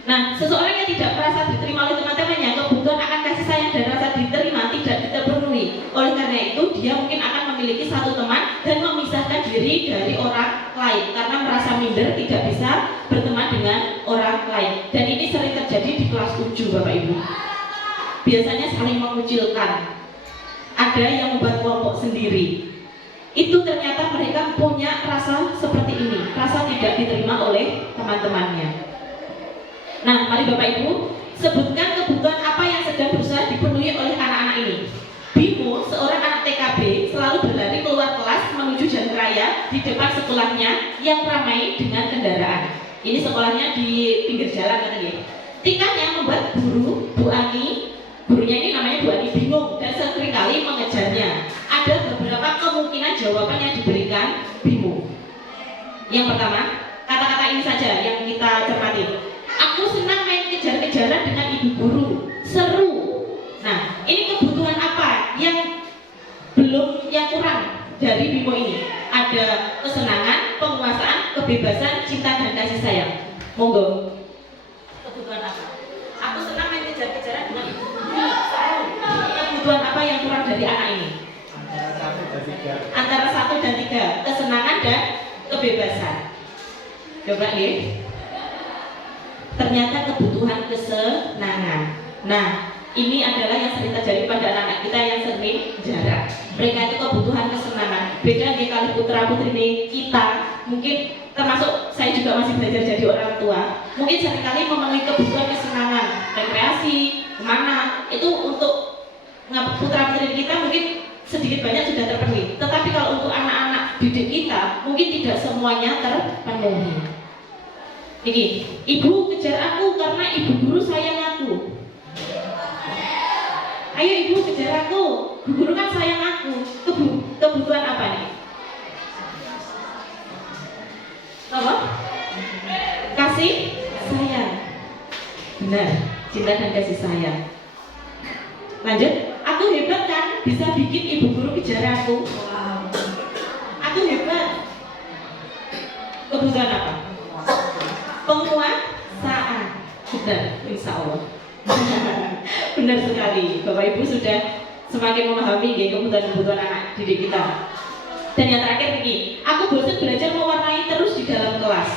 Nah, seseorang yang tidak merasa diterima oleh teman-temannya, kebutuhan akan kasih sayang dan rasa diterima tidak terpenuhi. Oleh karena itu, dia mungkin akan memiliki satu teman dan memisahkan diri dari orang lain karena merasa minder, tidak bisa berteman dengan orang lain. Dan ini sering terjadi di kelas 7, Bapak Ibu. Biasanya saling mengucilkan. Ada yang membuat kelompok sendiri. Itu ternyata mereka punya rasa seperti ini, rasa tidak diterima oleh teman-temannya. Nah, mari Bapak Ibu sebutkan kebutuhan apa yang sedang berusaha dipenuhi oleh anak-anak ini. Bimo, seorang anak TKB, selalu berlari keluar kelas menuju jalan raya di depan sekolahnya yang ramai dengan kendaraan. Ini sekolahnya di pinggir jalan katanya. Tingkahnya membuat Bu Ani, gurunya ini namanya Bu Ani, bingung dan seringkali mengejarnya. Ada beberapa kemungkinan jawaban yang diberikan Bimo. Yang pertama, kata-kata ini saja yang kita cermati. Aku senang main kejar-kejaran dengan ibu guru, seru. Nah, ini kebutuhan apa yang kurang dari Bimo ini? Ada kesenangan, penguasaan, kebebasan, cinta dan kasih sayang. Monggo. Kebutuhan apa? Aku senang main kejar-kejaran dengan ibu guru, seru. Kebutuhan apa yang kurang dari anak ini? Antara 1 dan 3. Kesenangan dan kebebasan. Coba nih. Ternyata kebutuhan kesenangan. Nah, ini adalah yang sering terjadi pada anak-anak kita yang sering jarak. Mereka itu kebutuhan kesenangan. Beda dengan kali putra putri ini kita, mungkin termasuk saya juga masih belajar jadi orang tua. Mungkin seringkali memenuhi kebutuhan kesenangan, rekreasi, kemana itu untuk putra putri kita mungkin sedikit banyak sudah terpenuhi. Tetapi kalau untuk anak-anak didik kita, mungkin tidak semuanya terpenuhi. Ini, ibu kejar aku karena ibu guru sayang aku. Ayo ibu kejar aku, bu guru kan sayang aku. Kebutuhan apa nih? Apa? Kasih sayang. Benar, cinta dan kasih sayang. Lanjut, aku hebat kan bisa bikin ibu guru kejar aku. Aku hebat. Kebutuhan apa? Penguasaan. Benar, insya Allah. Benar sekali. Bapak Ibu sudah semakin memahami kebutuhan-kebutuhan anak didik kita. Dan yang terakhir begini, aku bosan belajar mewarnai terus di dalam kelas.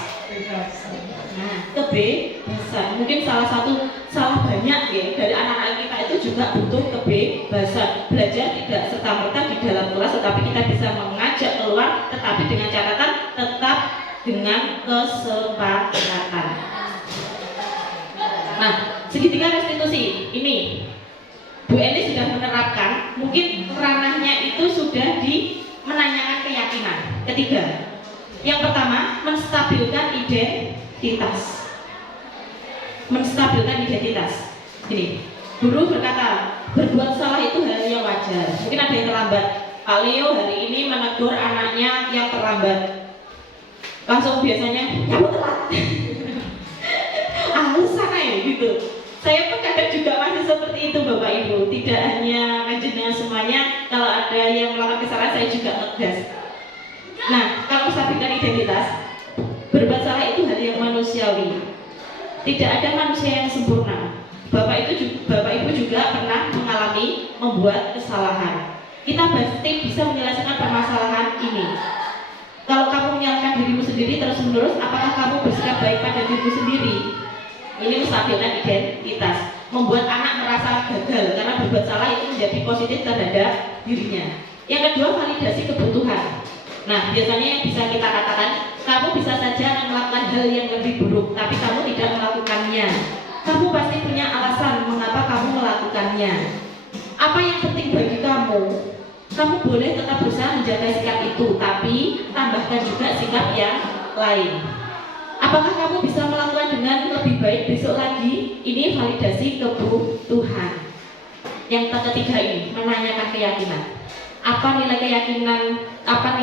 Nah, kebebasan. Mungkin salah banyak dari anak-anak kita itu juga butuh kebebasan. Belajar tidak serta-merta di dalam kelas, tetapi kita bisa mengajak keluar, tetapi dengan catatan tetap dengan kesepakatan. Nah, segitiga restitusi ini Bu Eni sudah menerapkan, mungkin ranahnya itu sudah di menanyakan keyakinan. Ketiga, yang pertama menstabilkan identitas. Menstabilkan identitas. Ini guru berkata berbuat salah itu hal yang wajar. Mungkin ada yang terlambat. Pak Leo hari ini menegur anaknya yang terlambat. Langsung biasanya kamu telat. Alasan aja gitu. Saya pun kadang juga masih seperti itu Bapak Ibu. Tidak hanya ngajinya semuanya, kalau ada yang melakukan kesalahan saya juga tegas. Nah, kalau menstabilkan identitas, berbuat salah itu hal yang manusiawi. Tidak ada manusia yang sempurna. Bapak Ibu juga pernah mengalami membuat kesalahan. Kita pasti bisa menyelesaikan permasalahan ini. Kalau kamu menyalahkan dirimu sendiri terus-menerus, apakah kamu bersikap baik pada dirimu sendiri? Ini menstabilkan identitas, membuat anak merasa gagal karena berbuat salah itu menjadi positif terhadap dirinya. Yang kedua, validasi kebutuhan. Nah, biasanya yang bisa kita katakan, kamu bisa saja melakukan hal yang lebih buruk, tapi kamu tidak melakukannya. Kamu pasti punya alasan mengapa kamu melakukannya. Apa yang penting bagi kamu? Kamu boleh tetap berusaha menjaga sikap itu, tapi tambahkan juga sikap yang lain. Apakah kamu bisa melakukan dengan lebih baik besok lagi? Ini validasi kebutuhan. Yang ketiga ini, menanyakan keyakinan. Apa nilai keyakinan? Apa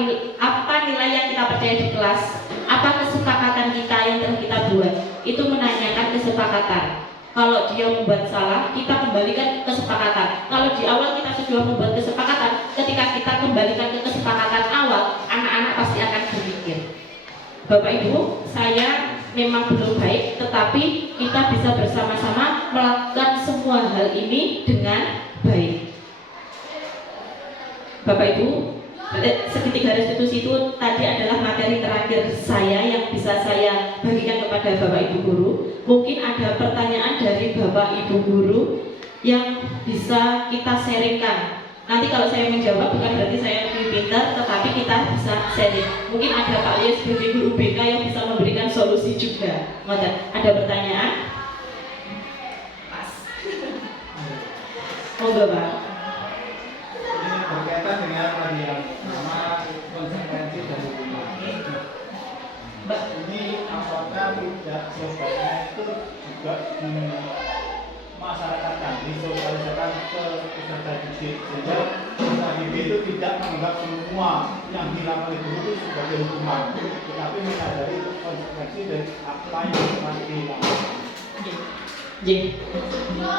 nilai yang kita percaya di kelas? Apa kesepakatan kita yang telah kita buat? Itu menanyakan kesepakatan. Kalau dia membuat salah, kita kembalikan kesepakatan. Kalau di awal kita sudah membuat kesepakatan, ketika kita kembalikan ke kesepakatan awal, anak-anak pasti akan berpikir, Bapak Ibu, saya memang belum baik, tetapi kita bisa bersama-sama melakukan semua hal ini dengan baik. Bapak Ibu, segitiga restitusi itu tadi adalah materi terakhir saya yang bisa saya bagikan kepada Bapak Ibu Guru. Mungkin ada pertanyaan dari Bapak Ibu Guru yang bisa kita sharingkan. Nanti kalau saya menjawab bukan berarti saya lebih pintar, tetapi kita bisa sharing. Mungkin ada Pak Lia sebagai guru BK yang bisa memberikan solusi juga. Ada pertanyaan? Pas. Monggo Pak. Berkaitan dengan tadi yang nama konsekuensi dari rumah. Mbak, ini apakah tidak sebaiknya itu juga dimasyarakatkan, disosialisasikan ke peserta didik sehingga peserta didik itu tidak menganggap semua yang dilakukan oleh guru itu sebagai hukuman, tetapi menyadari konsekuensi dari apa yang telah dilakukan.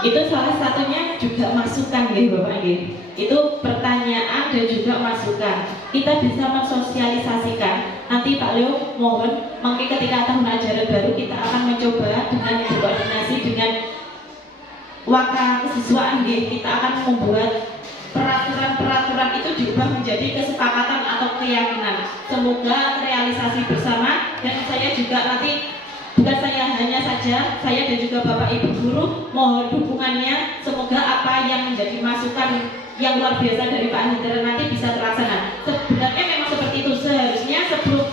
Itu salah satunya juga masukan ya Bapak ya. Itu pertanyaan dan juga masukan. Kita bisa mensosialisasikan. Nanti Pak Leo mohon, mungkin ketika tahun ajaran baru kita akan mencoba dengan berkoordinasi dengan wakil kesiswaan kita akan membuat peraturan-peraturan itu diubah menjadi kesepakatan atau keyakinan. Semoga terrealisasi bersama dan saya juga nanti bukan saya hanya saja, saya dan juga Bapak Ibu Guru mohon dukungannya. Semoga apa yang menjadi masukan yang luar biasa dari Pak Hendra nanti bisa terlaksana. Sebenarnya memang seperti itu, seharusnya sebelum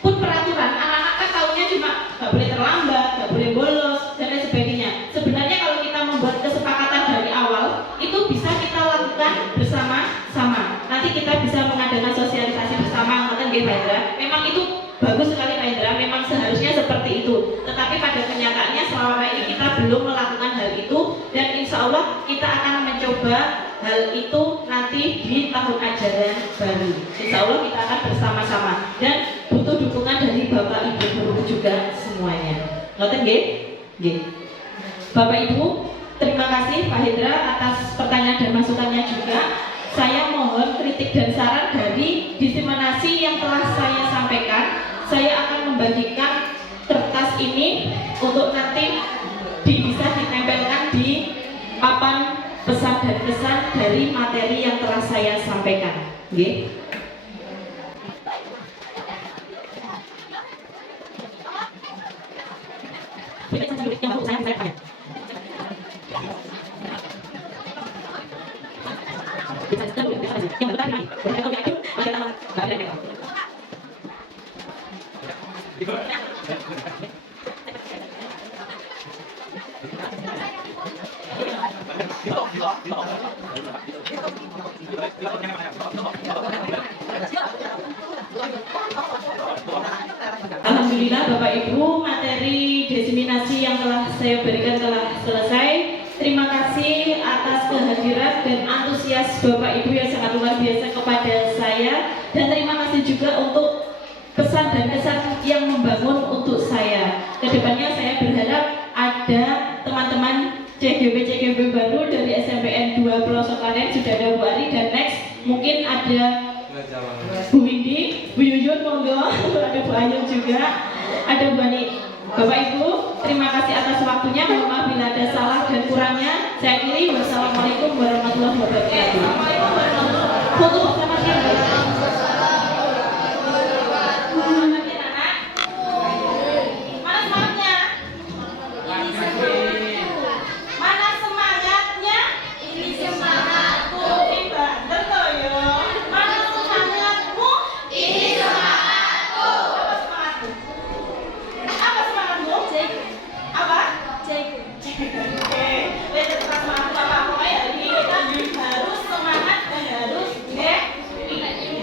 pun peraturan, anak-anak kan tahunya cuma gak boleh terlambat, gak boleh bolos, dan lain sebagainya. Sebenarnya kalau kita membuat kesepakatan dari awal, itu bisa kita lakukan bersama-sama. Nanti kita bisa mengadakan sosialisasi bersama, Pak Hendra. Memang itu bagus sekali Pak Hendra, memang seharusnya seperti itu. Tetapi pada kenyataannya selama ini kita belum melakukan hal itu, dan insya Allah kita akan mencoba hal itu nanti di tahun ajaran baru. Insya Allah kita akan bersama-sama dan butuh dukungan dari Bapak Ibu Guru juga semuanya. Ngoten nggih? Nggih. Bapak Ibu, terima kasih Pak Hendra atas pertanyaan dan masukannya juga. Saya mohon kritik dan saran dari diseminasi yang telah saya sampaikan. Saya akan membagikan kertas ini untuk nanti bisa ditempelkan di papan pesan dan kesan dari materi yang telah saya sampaikan. Nggih. Alhamdulillah Bapak Ibu, materi diseminasi yang telah saya berikan telah selesai. Terima kasih atas kehadiran dan antusias Bapak Ibu yang sangat luar biasa kepada saya, dan terima kasih juga untuk pesan dan kesan yang membangun untuk saya. Kedepannya saya berharap ada teman-teman CGB baru dari SMPN 2 Pelosok Kanen, sudah ada Bu Ari, dan next mungkin ada Bu Windy, Bu Yuyun, monggo, ada Bu Ayun juga, ada Bu Ani. Bapak Ibu, terima kasih atas waktunya. Mohon maaf bila ada salah dan kurangnya. Saya akhiri. Wassalamualaikum warahmatullahi wabarakatuh. Foto bersama kita. Mana semangatnya? Ini semangatku. Bener toh yo. Mana semangatmu? Ini semangatku. Apa semangatmu? Apa? Oke, lihat tentang semangat apa pokoknya hari ini kita harus semangat dan harus gitu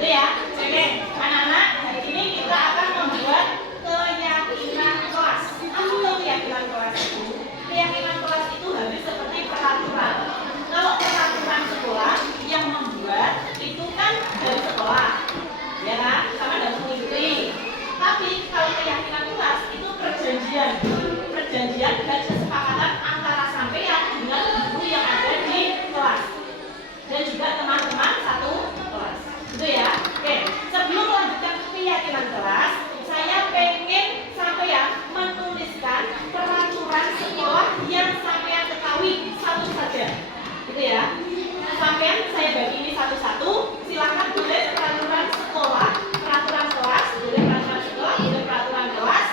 ya. Oke, anak-anak, hari ini kita akan membuat keyakinan kelas. Apa tuh keyakinan kelas itu? Keyakinan kelas itu habis seperti peraturan. Kalau peraturan sekolah yang membuat itu kan dari sekolah, ya kan? Sama harus mengikuti. Tapi kalau keyakinan kelas itu perjanjian dan kesepakatan antara sampean dengan guru yang ada di kelas dan juga teman-teman satu kelas. Itu ya. Oke, sebelum melanjutkan keyakinan kelas, saya pengen sampean menuliskan peraturan sekolah yang sampean ketahui satu saja. Gitu ya. Sampean saya bagi ini satu-satu. Silakan tulis peraturan sekolah, peraturan kelas, boleh peraturan sekolah, boleh peraturan kelas.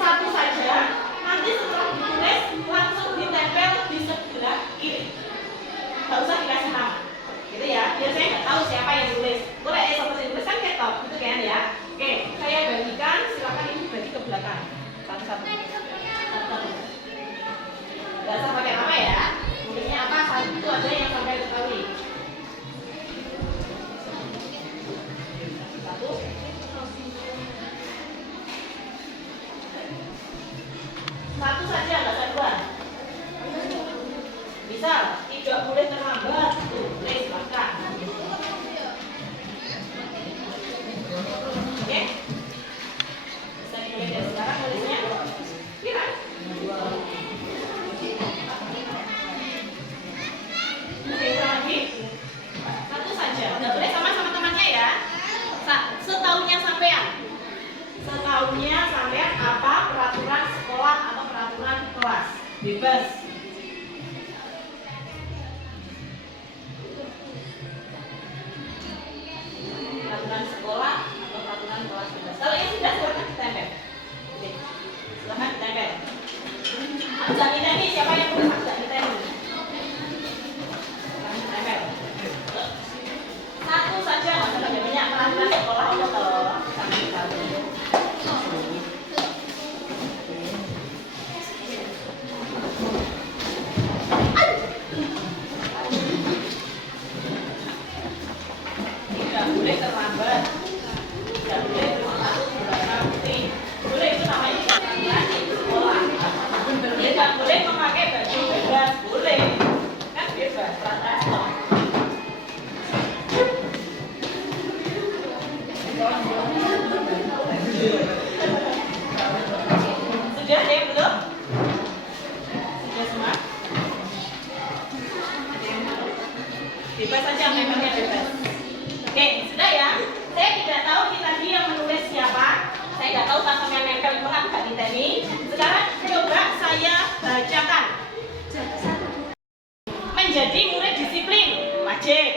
Satu saja. Nanti setelah ditulis langsung ditempel di sebelah kiri. Gak usah dikasih nama. Gitu ya. Biar saya nggak tahu siapa yang tulis. Boleh siapa yang tulis kan ketok, gitu kan ya. Oke, saya bagikan. Silakan ibu bagi ke belakang. Satu-satu. Gak usah pakai nama ya. Tulisnya apa? Satu itu aja yang sampai ketahui. Satu. Satu saja, nggak usah dua. Bisa, tidak boleh terlambat. Boleh, silakan. Oke. Bisa dimulai dari sekarang tulisnya. Kira. Oke, ulang lagi. Satu saja. Nggak boleh sama temannya ya. Setaunya sampean. Setaunya sampean apa peraturan sekolah atau peraturan kelas. Bebas. Peraturan sekolah atau peraturan kelas bebas. Kalau ini sudah silakan ditempel. Oke. Silakan ditempel. Jangan ditempel siapa yang tulis jangan ditempel. Silakan ditempel. Satu saja nggak usah banyak peraturan sekolah atau sampai tahu. Tidak boleh terlambat, tidak boleh berlaku beberapa putih. Boleh itu namanya peraturan di sekolah. Tidak boleh memakai baju bebas, boleh kan bebas peraturan sekolah. Sudah ada yang belum? Sudah semua? Bebas saja, memangnya bebas. Oke, sudah ya. Saya tidak tahu nih tadi yang menulis siapa. Saya tidak tahu tangannya nempel banget Mbak Diteni. Sekarang coba saya bacakan. Menjadi murid disiplin, wajib.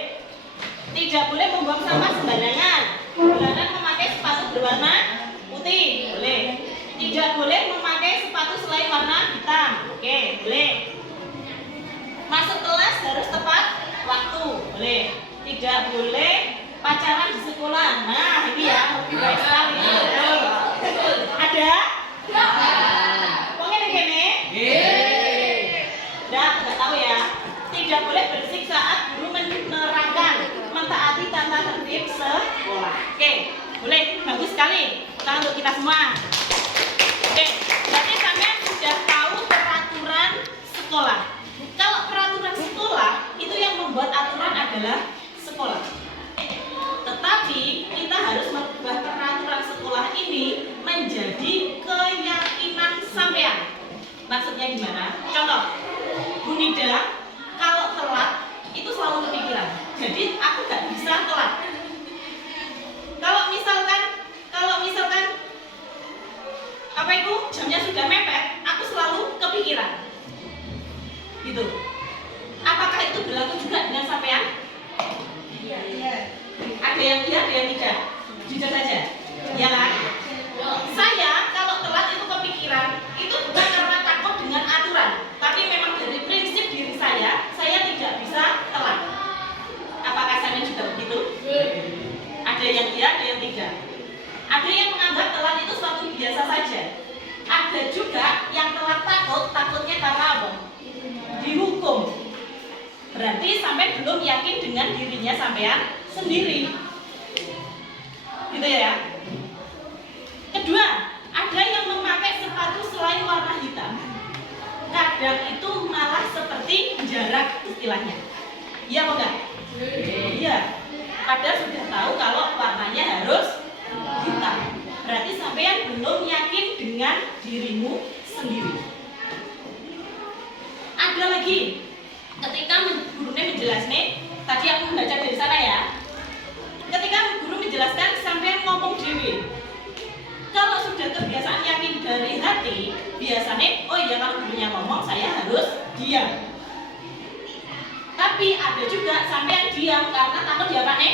Tidak boleh membuang sampah sembarangan. Dilarang memakai sepatu berwarna putih, boleh. Tidak boleh memakai sepatu selain warna hitam. Oke, boleh. Masuk kelas harus tepat waktu, boleh. Tidak boleh pacaran di sekolah. Nah, ini ya lebih baik sekali. Ada? Pokoknya gini. Udah tahu ya. Tidak boleh berisik saat guru menerangkan, mentaati tata tertib sekolah. Oke, boleh, bagus sekali. Tangan untuk kita semua. Oke, berarti kalian sudah tahu peraturan sekolah. Kalau peraturan sekolah itu yang membuat aturan adalah sekolah. Tetapi kita harus merubah peraturan sekolah ini menjadi keyakinan sampean. Maksudnya gimana? Contoh, Bu Nida kalau telat itu selalu kepikiran. Jadi aku nggak bisa telat. Kalau misalkan apa itu jamnya sudah Ada yang iya, ada yang tidak. Jujur saja. Ya kan? Saya kalau telat itu kepikiran, itu bukan karena takut dengan aturan, tapi memang dari prinsip diri saya tidak bisa telat. Apakah saya juga begitu? Ada yang iya, ada yang tidak. Ada yang menganggap telat itu suatu biasa saja. Ada juga yang telat takutnya karena apa? Dihukum. Berarti sampai belum yakin dengan dirinya sampean sendiri. Gitu ya. Kedua, ada yang memakai sepatu selain warna hitam. Kadang itu malah seperti jarak istilahnya. Iya apa enggak? Iya. Padahal sudah tahu kalau warnanya harus hitam. Berarti sampean belum yakin dengan dirimu sendiri. Ada lagi, ketika gurunya menjelaskan, tadi aku membaca dari sana ya. Ketika guru menjelaskan, sampean ngomong dewi. Kalau sudah kebiasaan yakin dari hati, biasanya, oh iya kalau gurunya ngomong, saya harus diam. Tapi ada juga sampean diam karena takut diapa nih?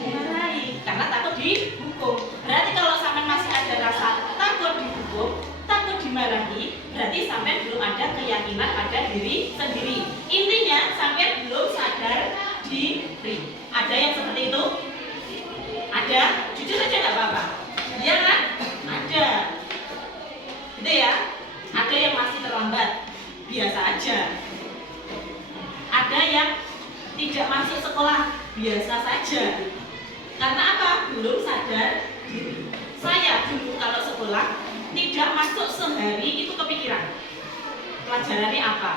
Dimarahi, karena takut dihukum. Berarti kalau sampean masih ada rasa takut dihukum, takut dimarahi, berarti sampean belum ada keyakinan pada diri sendiri. Intinya sampean belum sadar diri. Ada yang seperti itu? Ada? Jujur saja nggak apa-apa. Iya kan? Ada. Gitu ya? Ada yang masih terlambat, biasa aja. Ada yang tidak masuk sekolah, biasa saja. Karena apa? Belum sadar diri. Saya dulu kalau sekolah tidak masuk sehari itu kepikiran pelajarannya apa.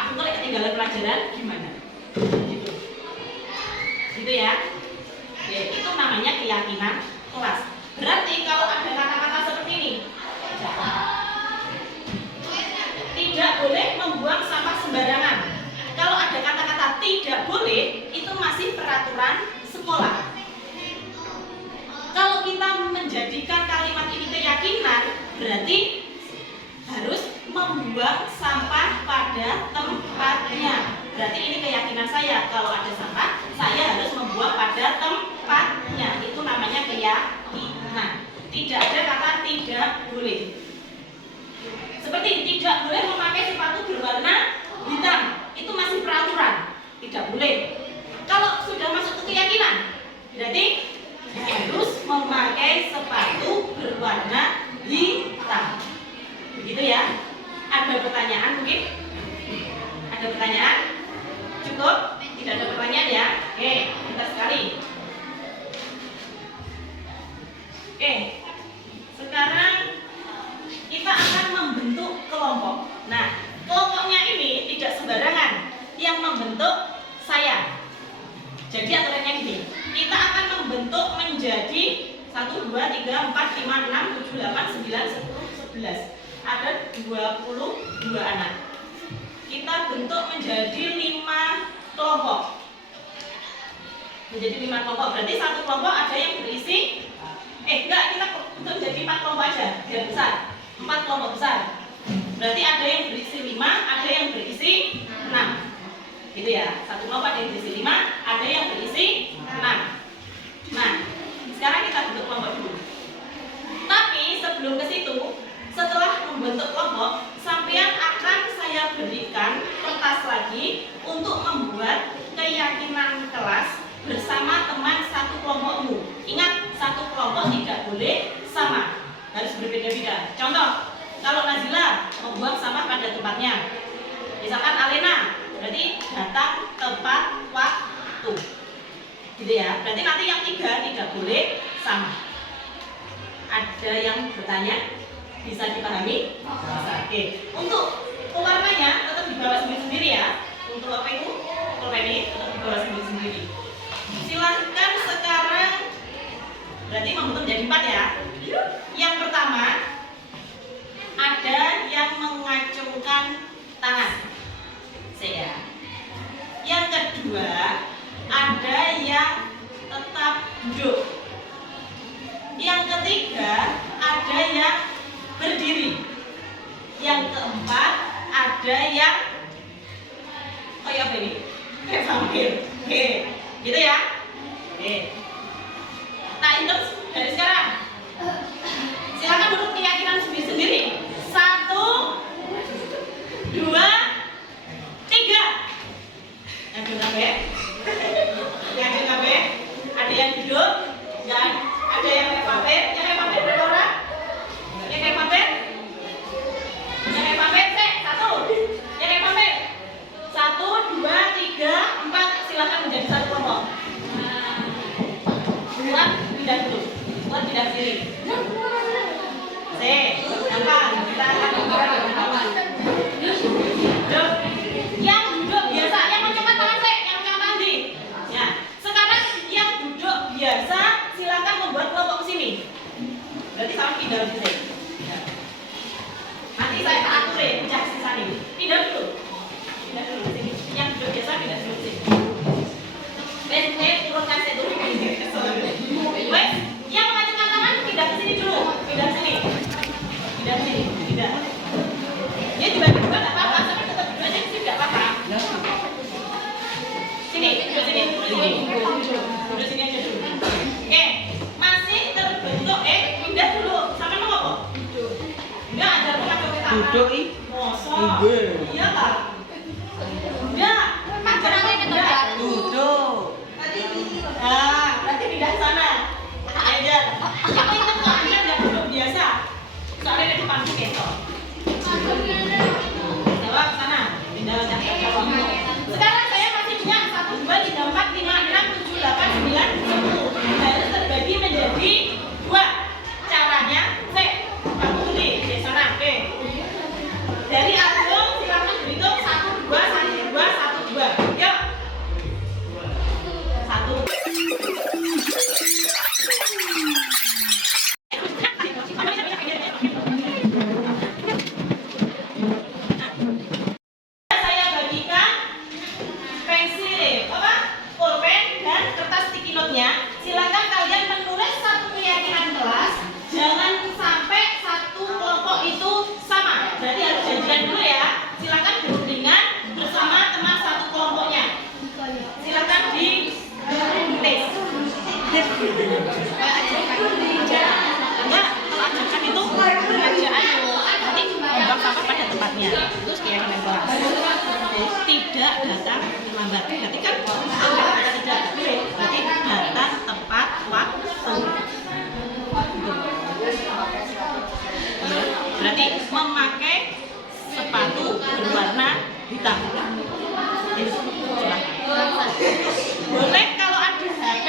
Aku kalau ketinggalan pelajaran gimana? Gitu ya. Oke, itu namanya keyakinan kelas. Berarti kalau ada kata-kata seperti ini, tidak boleh membuang sampah sembarangan. Kalau ada kata-kata tidak boleh, itu masih peraturan sekolah. Kalau kita menjadikan kalimat ini keyakinan, berarti harus membuang sampah pada tempatnya. Berarti ini keyakinan saya, kalau ada sampah, saya harus membuang pada tempatnya. Itu namanya keyakinan. Tidak ada kata tidak boleh. Seperti tidak boleh memakai sepatu berwarna hitam, itu masih peraturan, tidak boleh. Kalau sudah masuk ke keyakinan, berarti harus memakai sepatu berwarna hitam. Begitu ya. Ada pertanyaan mungkin? Ada pertanyaan? Cukup? Tidak ada pertanyaan ya? Oke, pintar sekali. Oke, sekarang kita akan membentuk kelompok. Nah, kelompoknya ini tidak sembarangan yang membentuk saya. Jadi aturannya gini, kita akan membentuk menjadi 1, 2, 3, 4, 5, 6, 7, 8, 9, 10, 11. Ada 22 anak. Kita bentuk menjadi 5 kelompok. Menjadi 5 kelompok, berarti satu kelompok ada yang berisi enggak, kita bentuk menjadi 4 kelompok aja, biar besar. 4 kelompok besar. Berarti ada yang berisi 5, ada yang berisi 6. Gitu ya. Satu kelompok ada yang berisi 5, ada yang berisi 6. Nah, sekarang kita bentuk kelompok dulu. Tapi sebelum ke situ, setelah membentuk kelompok, sampean akan saya berikan kertas lagi untuk membuat keyakinan kelas bersama teman satu kelompokmu. Ingat, satu kelompok tidak boleh sama, harus berbeda-beda. Contoh, kalau Nazila membuang sampah pada tempatnya, misalkan Alena, berarti datang tepat waktu. Gitu ya. Berarti nanti yang 3 tidak boleh sama. Ada yang bertanya? Bisa dipahami? Bisa. Oke. Untuk pewarnanya tetap dibawa sendiri-sendiri ya. Untuk apa itu? Pulpen ini tetap dibawa sendiri-sendiri. Silahkan sekarang, berarti membentuk menjadi 4 ya. Yang pertama, ada yang mengacungkan tangan. Saya. Yang kedua, ada yang tetap duduk. Yang ketiga, ada yang berdiri. Yang keempat, ada yang kayak apa ini? Kayak vampir. Oke. sendiri. C. Gampang. Kita akan membuat kawan. Duduk. Yang duduk biasa, yang mencepat tangan C, yang mencepat tangan D. Ya. Sekarang yang duduk biasa silakan membuat kelompok ke sini. Berarti sama pindah di sini. Ya. Nanti saya atur ya, pecah di sana. Pindah dulu. Pindah dulu ke sini. Yang duduk biasa pindah dulu ke sini. Saya turunkan saya dulu. Wes, yang mengajukan tangan pindah ke sini dulu. Pindah ke sini. Pindah ke sini. Pindah. Ya dibagi dua nggak apa-apa, tapi tetap duduk aja di sini nggak apa-apa. Sini, duduk sini, duduk sini. Duduk sini aja dulu. Oke, masih terbentuk. Pindah dulu. Sampai mau apa? Enggak, ada apa pakai tangan. Duduk ih. Mosok. Iya lah. Enggak. Enggak. Duduk. Berarti pindah sana. Aja. Kamu ingat nggak pindah nggak duduk biasa? Soalnya di depan ketok. Jawab sana. Pindah cari jawabmu. Sekarang saya masih punya 1, 2, 3, 4, 5, 6, 7, 8, 9, 10. Harus terbagi menjadi 2. Caranya C. Aku beli di sana. Oke. Dari Agung silakan berhitung 1, 2, 1, 2, 1, 2. Yuk. 1. Saya bagikan pensil, pulpen dan kertas sticky note-nya. Silakan kalian menulis satu keyakinan kelas. Jangan sampai satu kelompok itu sama. Berarti harus janjian dulu ya. Silakan berundingan bersama teman satu kelompoknya. Silakan di tes. Ya, kalau ajakan itu pengerjaan nanti membuang sampah pada tempatnya. Terus keyakinan kelas. Tidak datang terlambat. Berarti kan ada tidak boleh. Berarti datang tepat waktu. Berarti memakai sepatu berwarna hitam. Boleh kalau ada HP,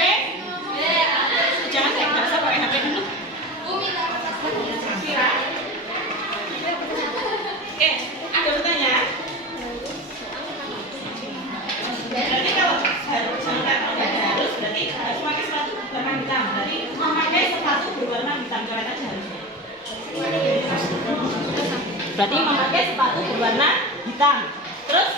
jangan saya nggak usah pakai HP dulu. Oke, ada pertanyaan? Berarti kalau harus berarti harus memakai sepatu berwarna hitam. Berarti memakai sepatu berwarna hitam coret aja harusnya. Berarti memakai sepatu berwarna hitam. Terus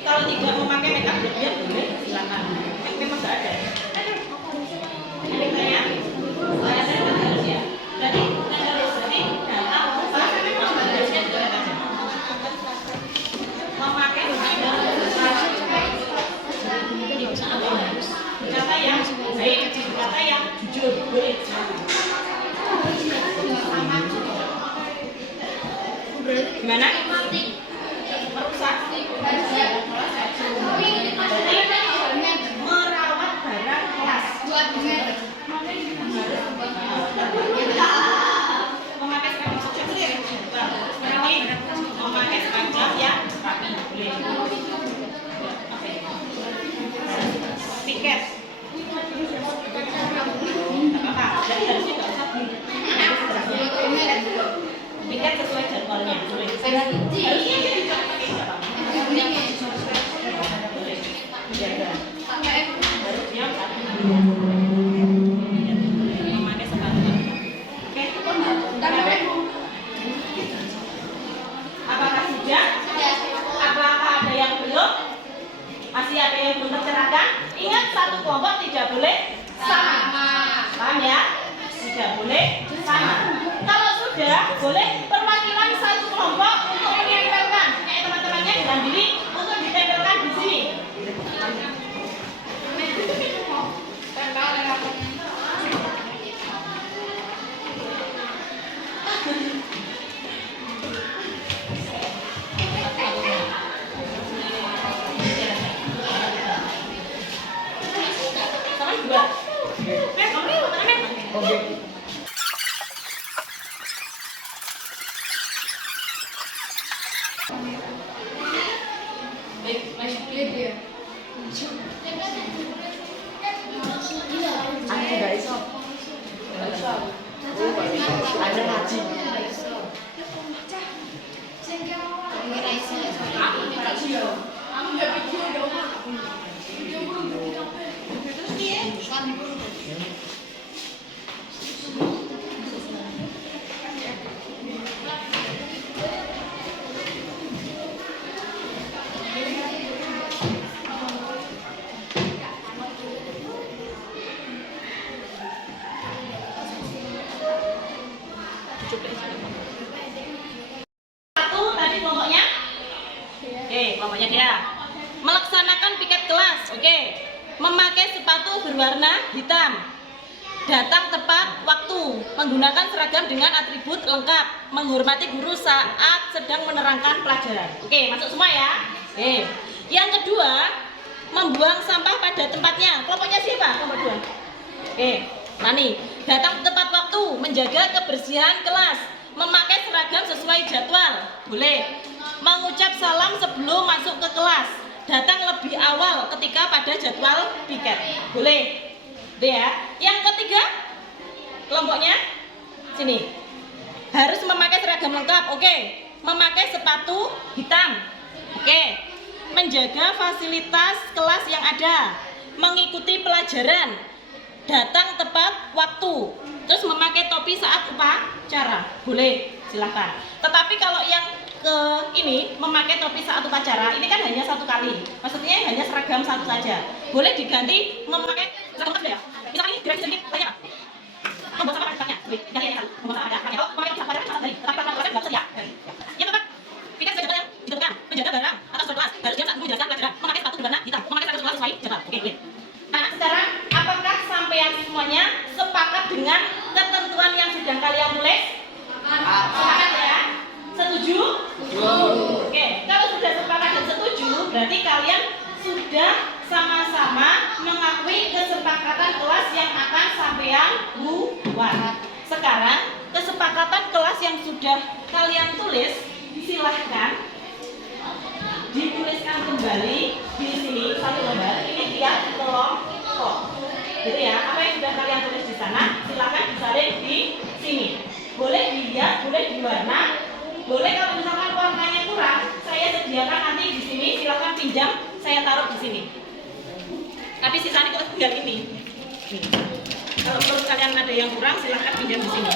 kalau tidak memakai makeup berlebihan boleh silakan. Memang nggak ada. Ada pertanyaan? Saya harus ya. Berarti harus datang. Saya memang harusnya coret aja. Memakai kata yang baik, kata yang jujur, boleh. Gimana? Merusak? Merawat barang kelas. Memakai seragam sekolah. Berarti memakai seragam yang rapi, boleh. Tiket. Apa-apa, jadi harusnya nggak usah beli. Tiket sesuai jadwalnya, boleh. Harusnya jadi pakai siapa? Boleh. Harusnya memakai sepatu. Oke. Apakah sudah? Apakah ada yang belum? Masih ada yang belum tercerahkan? Ingat, satu kelompok tidak boleh sama. Paham ya? Tidak boleh sama. Kalau sudah, boleh perwakilan satu kelompok untuk menempelkan. Kayak teman-temannya diambil untuk ditempelkan di sini. Sama dua. Oke. Aku tidak iso. Ada ngaji. Satu tadi kelompoknya. Oke, kelompoknya dia. Melaksanakan piket kelas. Oke. Memakai sepatu berwarna hitam. Datang tepat waktu. Menggunakan seragam dengan atribut lengkap. Menghormati guru saat sedang menerangkan pelajaran. Oke, masuk semua ya. Oke. Yang kedua, membuang sampah pada tempatnya. Kelompoknya siapa? Kelompok 2. Oke. Nani, datang tepat waktu, menjaga kebersihan kelas, memakai seragam sesuai jadwal, boleh. Mengucap salam sebelum masuk ke kelas, datang lebih awal ketika pada jadwal piket, boleh. Oke ya. Yang ketiga, kelompoknya sini, harus memakai seragam lengkap, oke. Memakai sepatu hitam, oke. Menjaga fasilitas kelas yang ada, mengikuti pelajaran, datang tepat waktu, terus memakai topi saat upacara, boleh, silahkan. Tetapi kalau yang ke ini memakai topi saat upacara, ini kan hanya satu kali, maksudnya hanya seragam satu saja, boleh diganti memakai seragam lengkap ya. Misalkan ini direksi sedikit banyak, membawa sama pada ganti yang satu, membawa sama pada memakai topi upacara saat tadi, tetapi kalau pelajaran nggak usah ya. Yang keempat, piket sesuai jadwal yang ditentukan, menjaga barang atau surat kelas, harus jam saat menjelaskan pelajaran, memakai sepatu berwarna hitam, memakai seragam kelas sesuai jadwal, oke, boleh. Nah, sekarang apakah sampean semuanya sepakat dengan ketentuan yang sudah kalian tulis? Sepakat ya? Setuju? Oke, kalau sudah sepakat dan setuju, berarti kalian sudah sama-sama mengakui kesepakatan kelas yang akan sampean buat. Sekarang, kesepakatan kelas yang sudah kalian tulis, silahkan dituliskan kembali di sini satu lembar. Ini dia kelompok, gitu ya. Apa yang sudah kalian tulis di sana, silakan disalin di sini. Boleh dilihat, boleh diwarna, boleh kalau misalkan warnanya kurang, saya sediakan nanti di sini. Silakan pinjam, saya taruh di sini. Tapi sisanya kita tinggal ini. Nih. Kalau menurut kalian ada yang kurang, silakan pinjam di sini.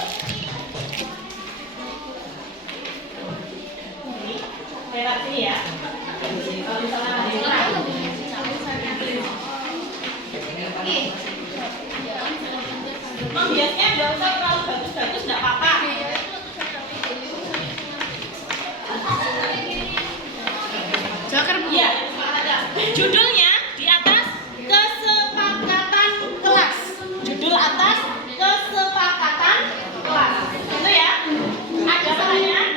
Ini, saya taruh sini ya. Kalau misalnya ada yang kurang, biasanya nggak usah terlalu bagus-bagus, nggak apa-apa. Iya, judulnya di atas kesepakatan kelas. Judul atas kesepakatan kelas. Itu ya. Ada pertanyaan?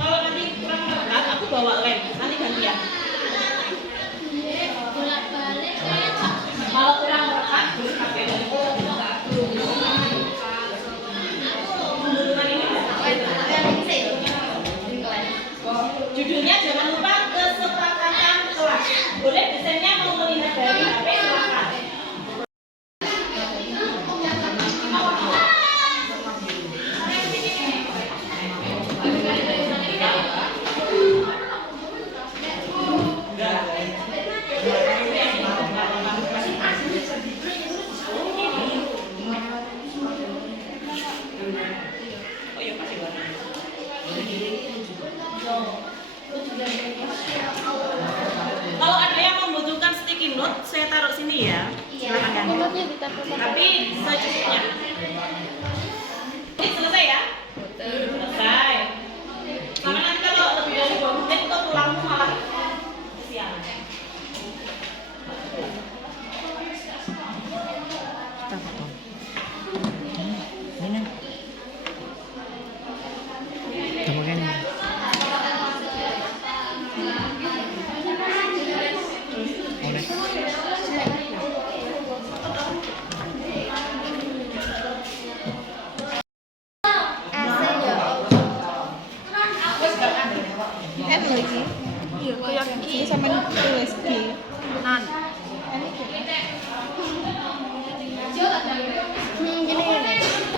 Kalau nanti kurang melekat, aku bawa lem. Nanti gantian. Kalau kurang melekat, boleh pakai lem. Judulnya jangan lupa kesepakatan kelas. Boleh desainnya mau melihat dari HP, silakan. Kalau ada yang membutuhkan sticky note, saya taruh sini ya. Silakan ganti. Tapi secukupnya. Ini selesai ya? Selesai. Sama nanti kalau lebih dari 2 menit itu pulangmu malah kesiangan.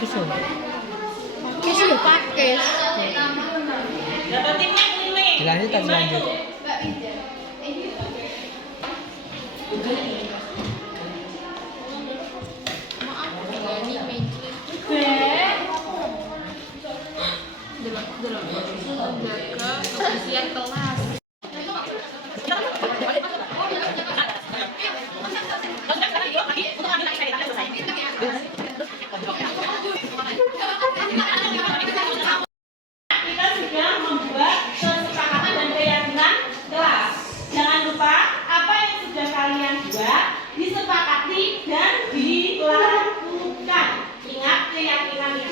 Kesu ya pakai. Dapat timnya keliling. Dilanjut tak Gimana dilanjut? itu? Kebersihan kelas. Kita sudah membuat kesepakatan dan keyakinan kelas. Jangan lupa apa yang sudah kalian buat disepakati dan dilakukan. Ingat keyakinan itu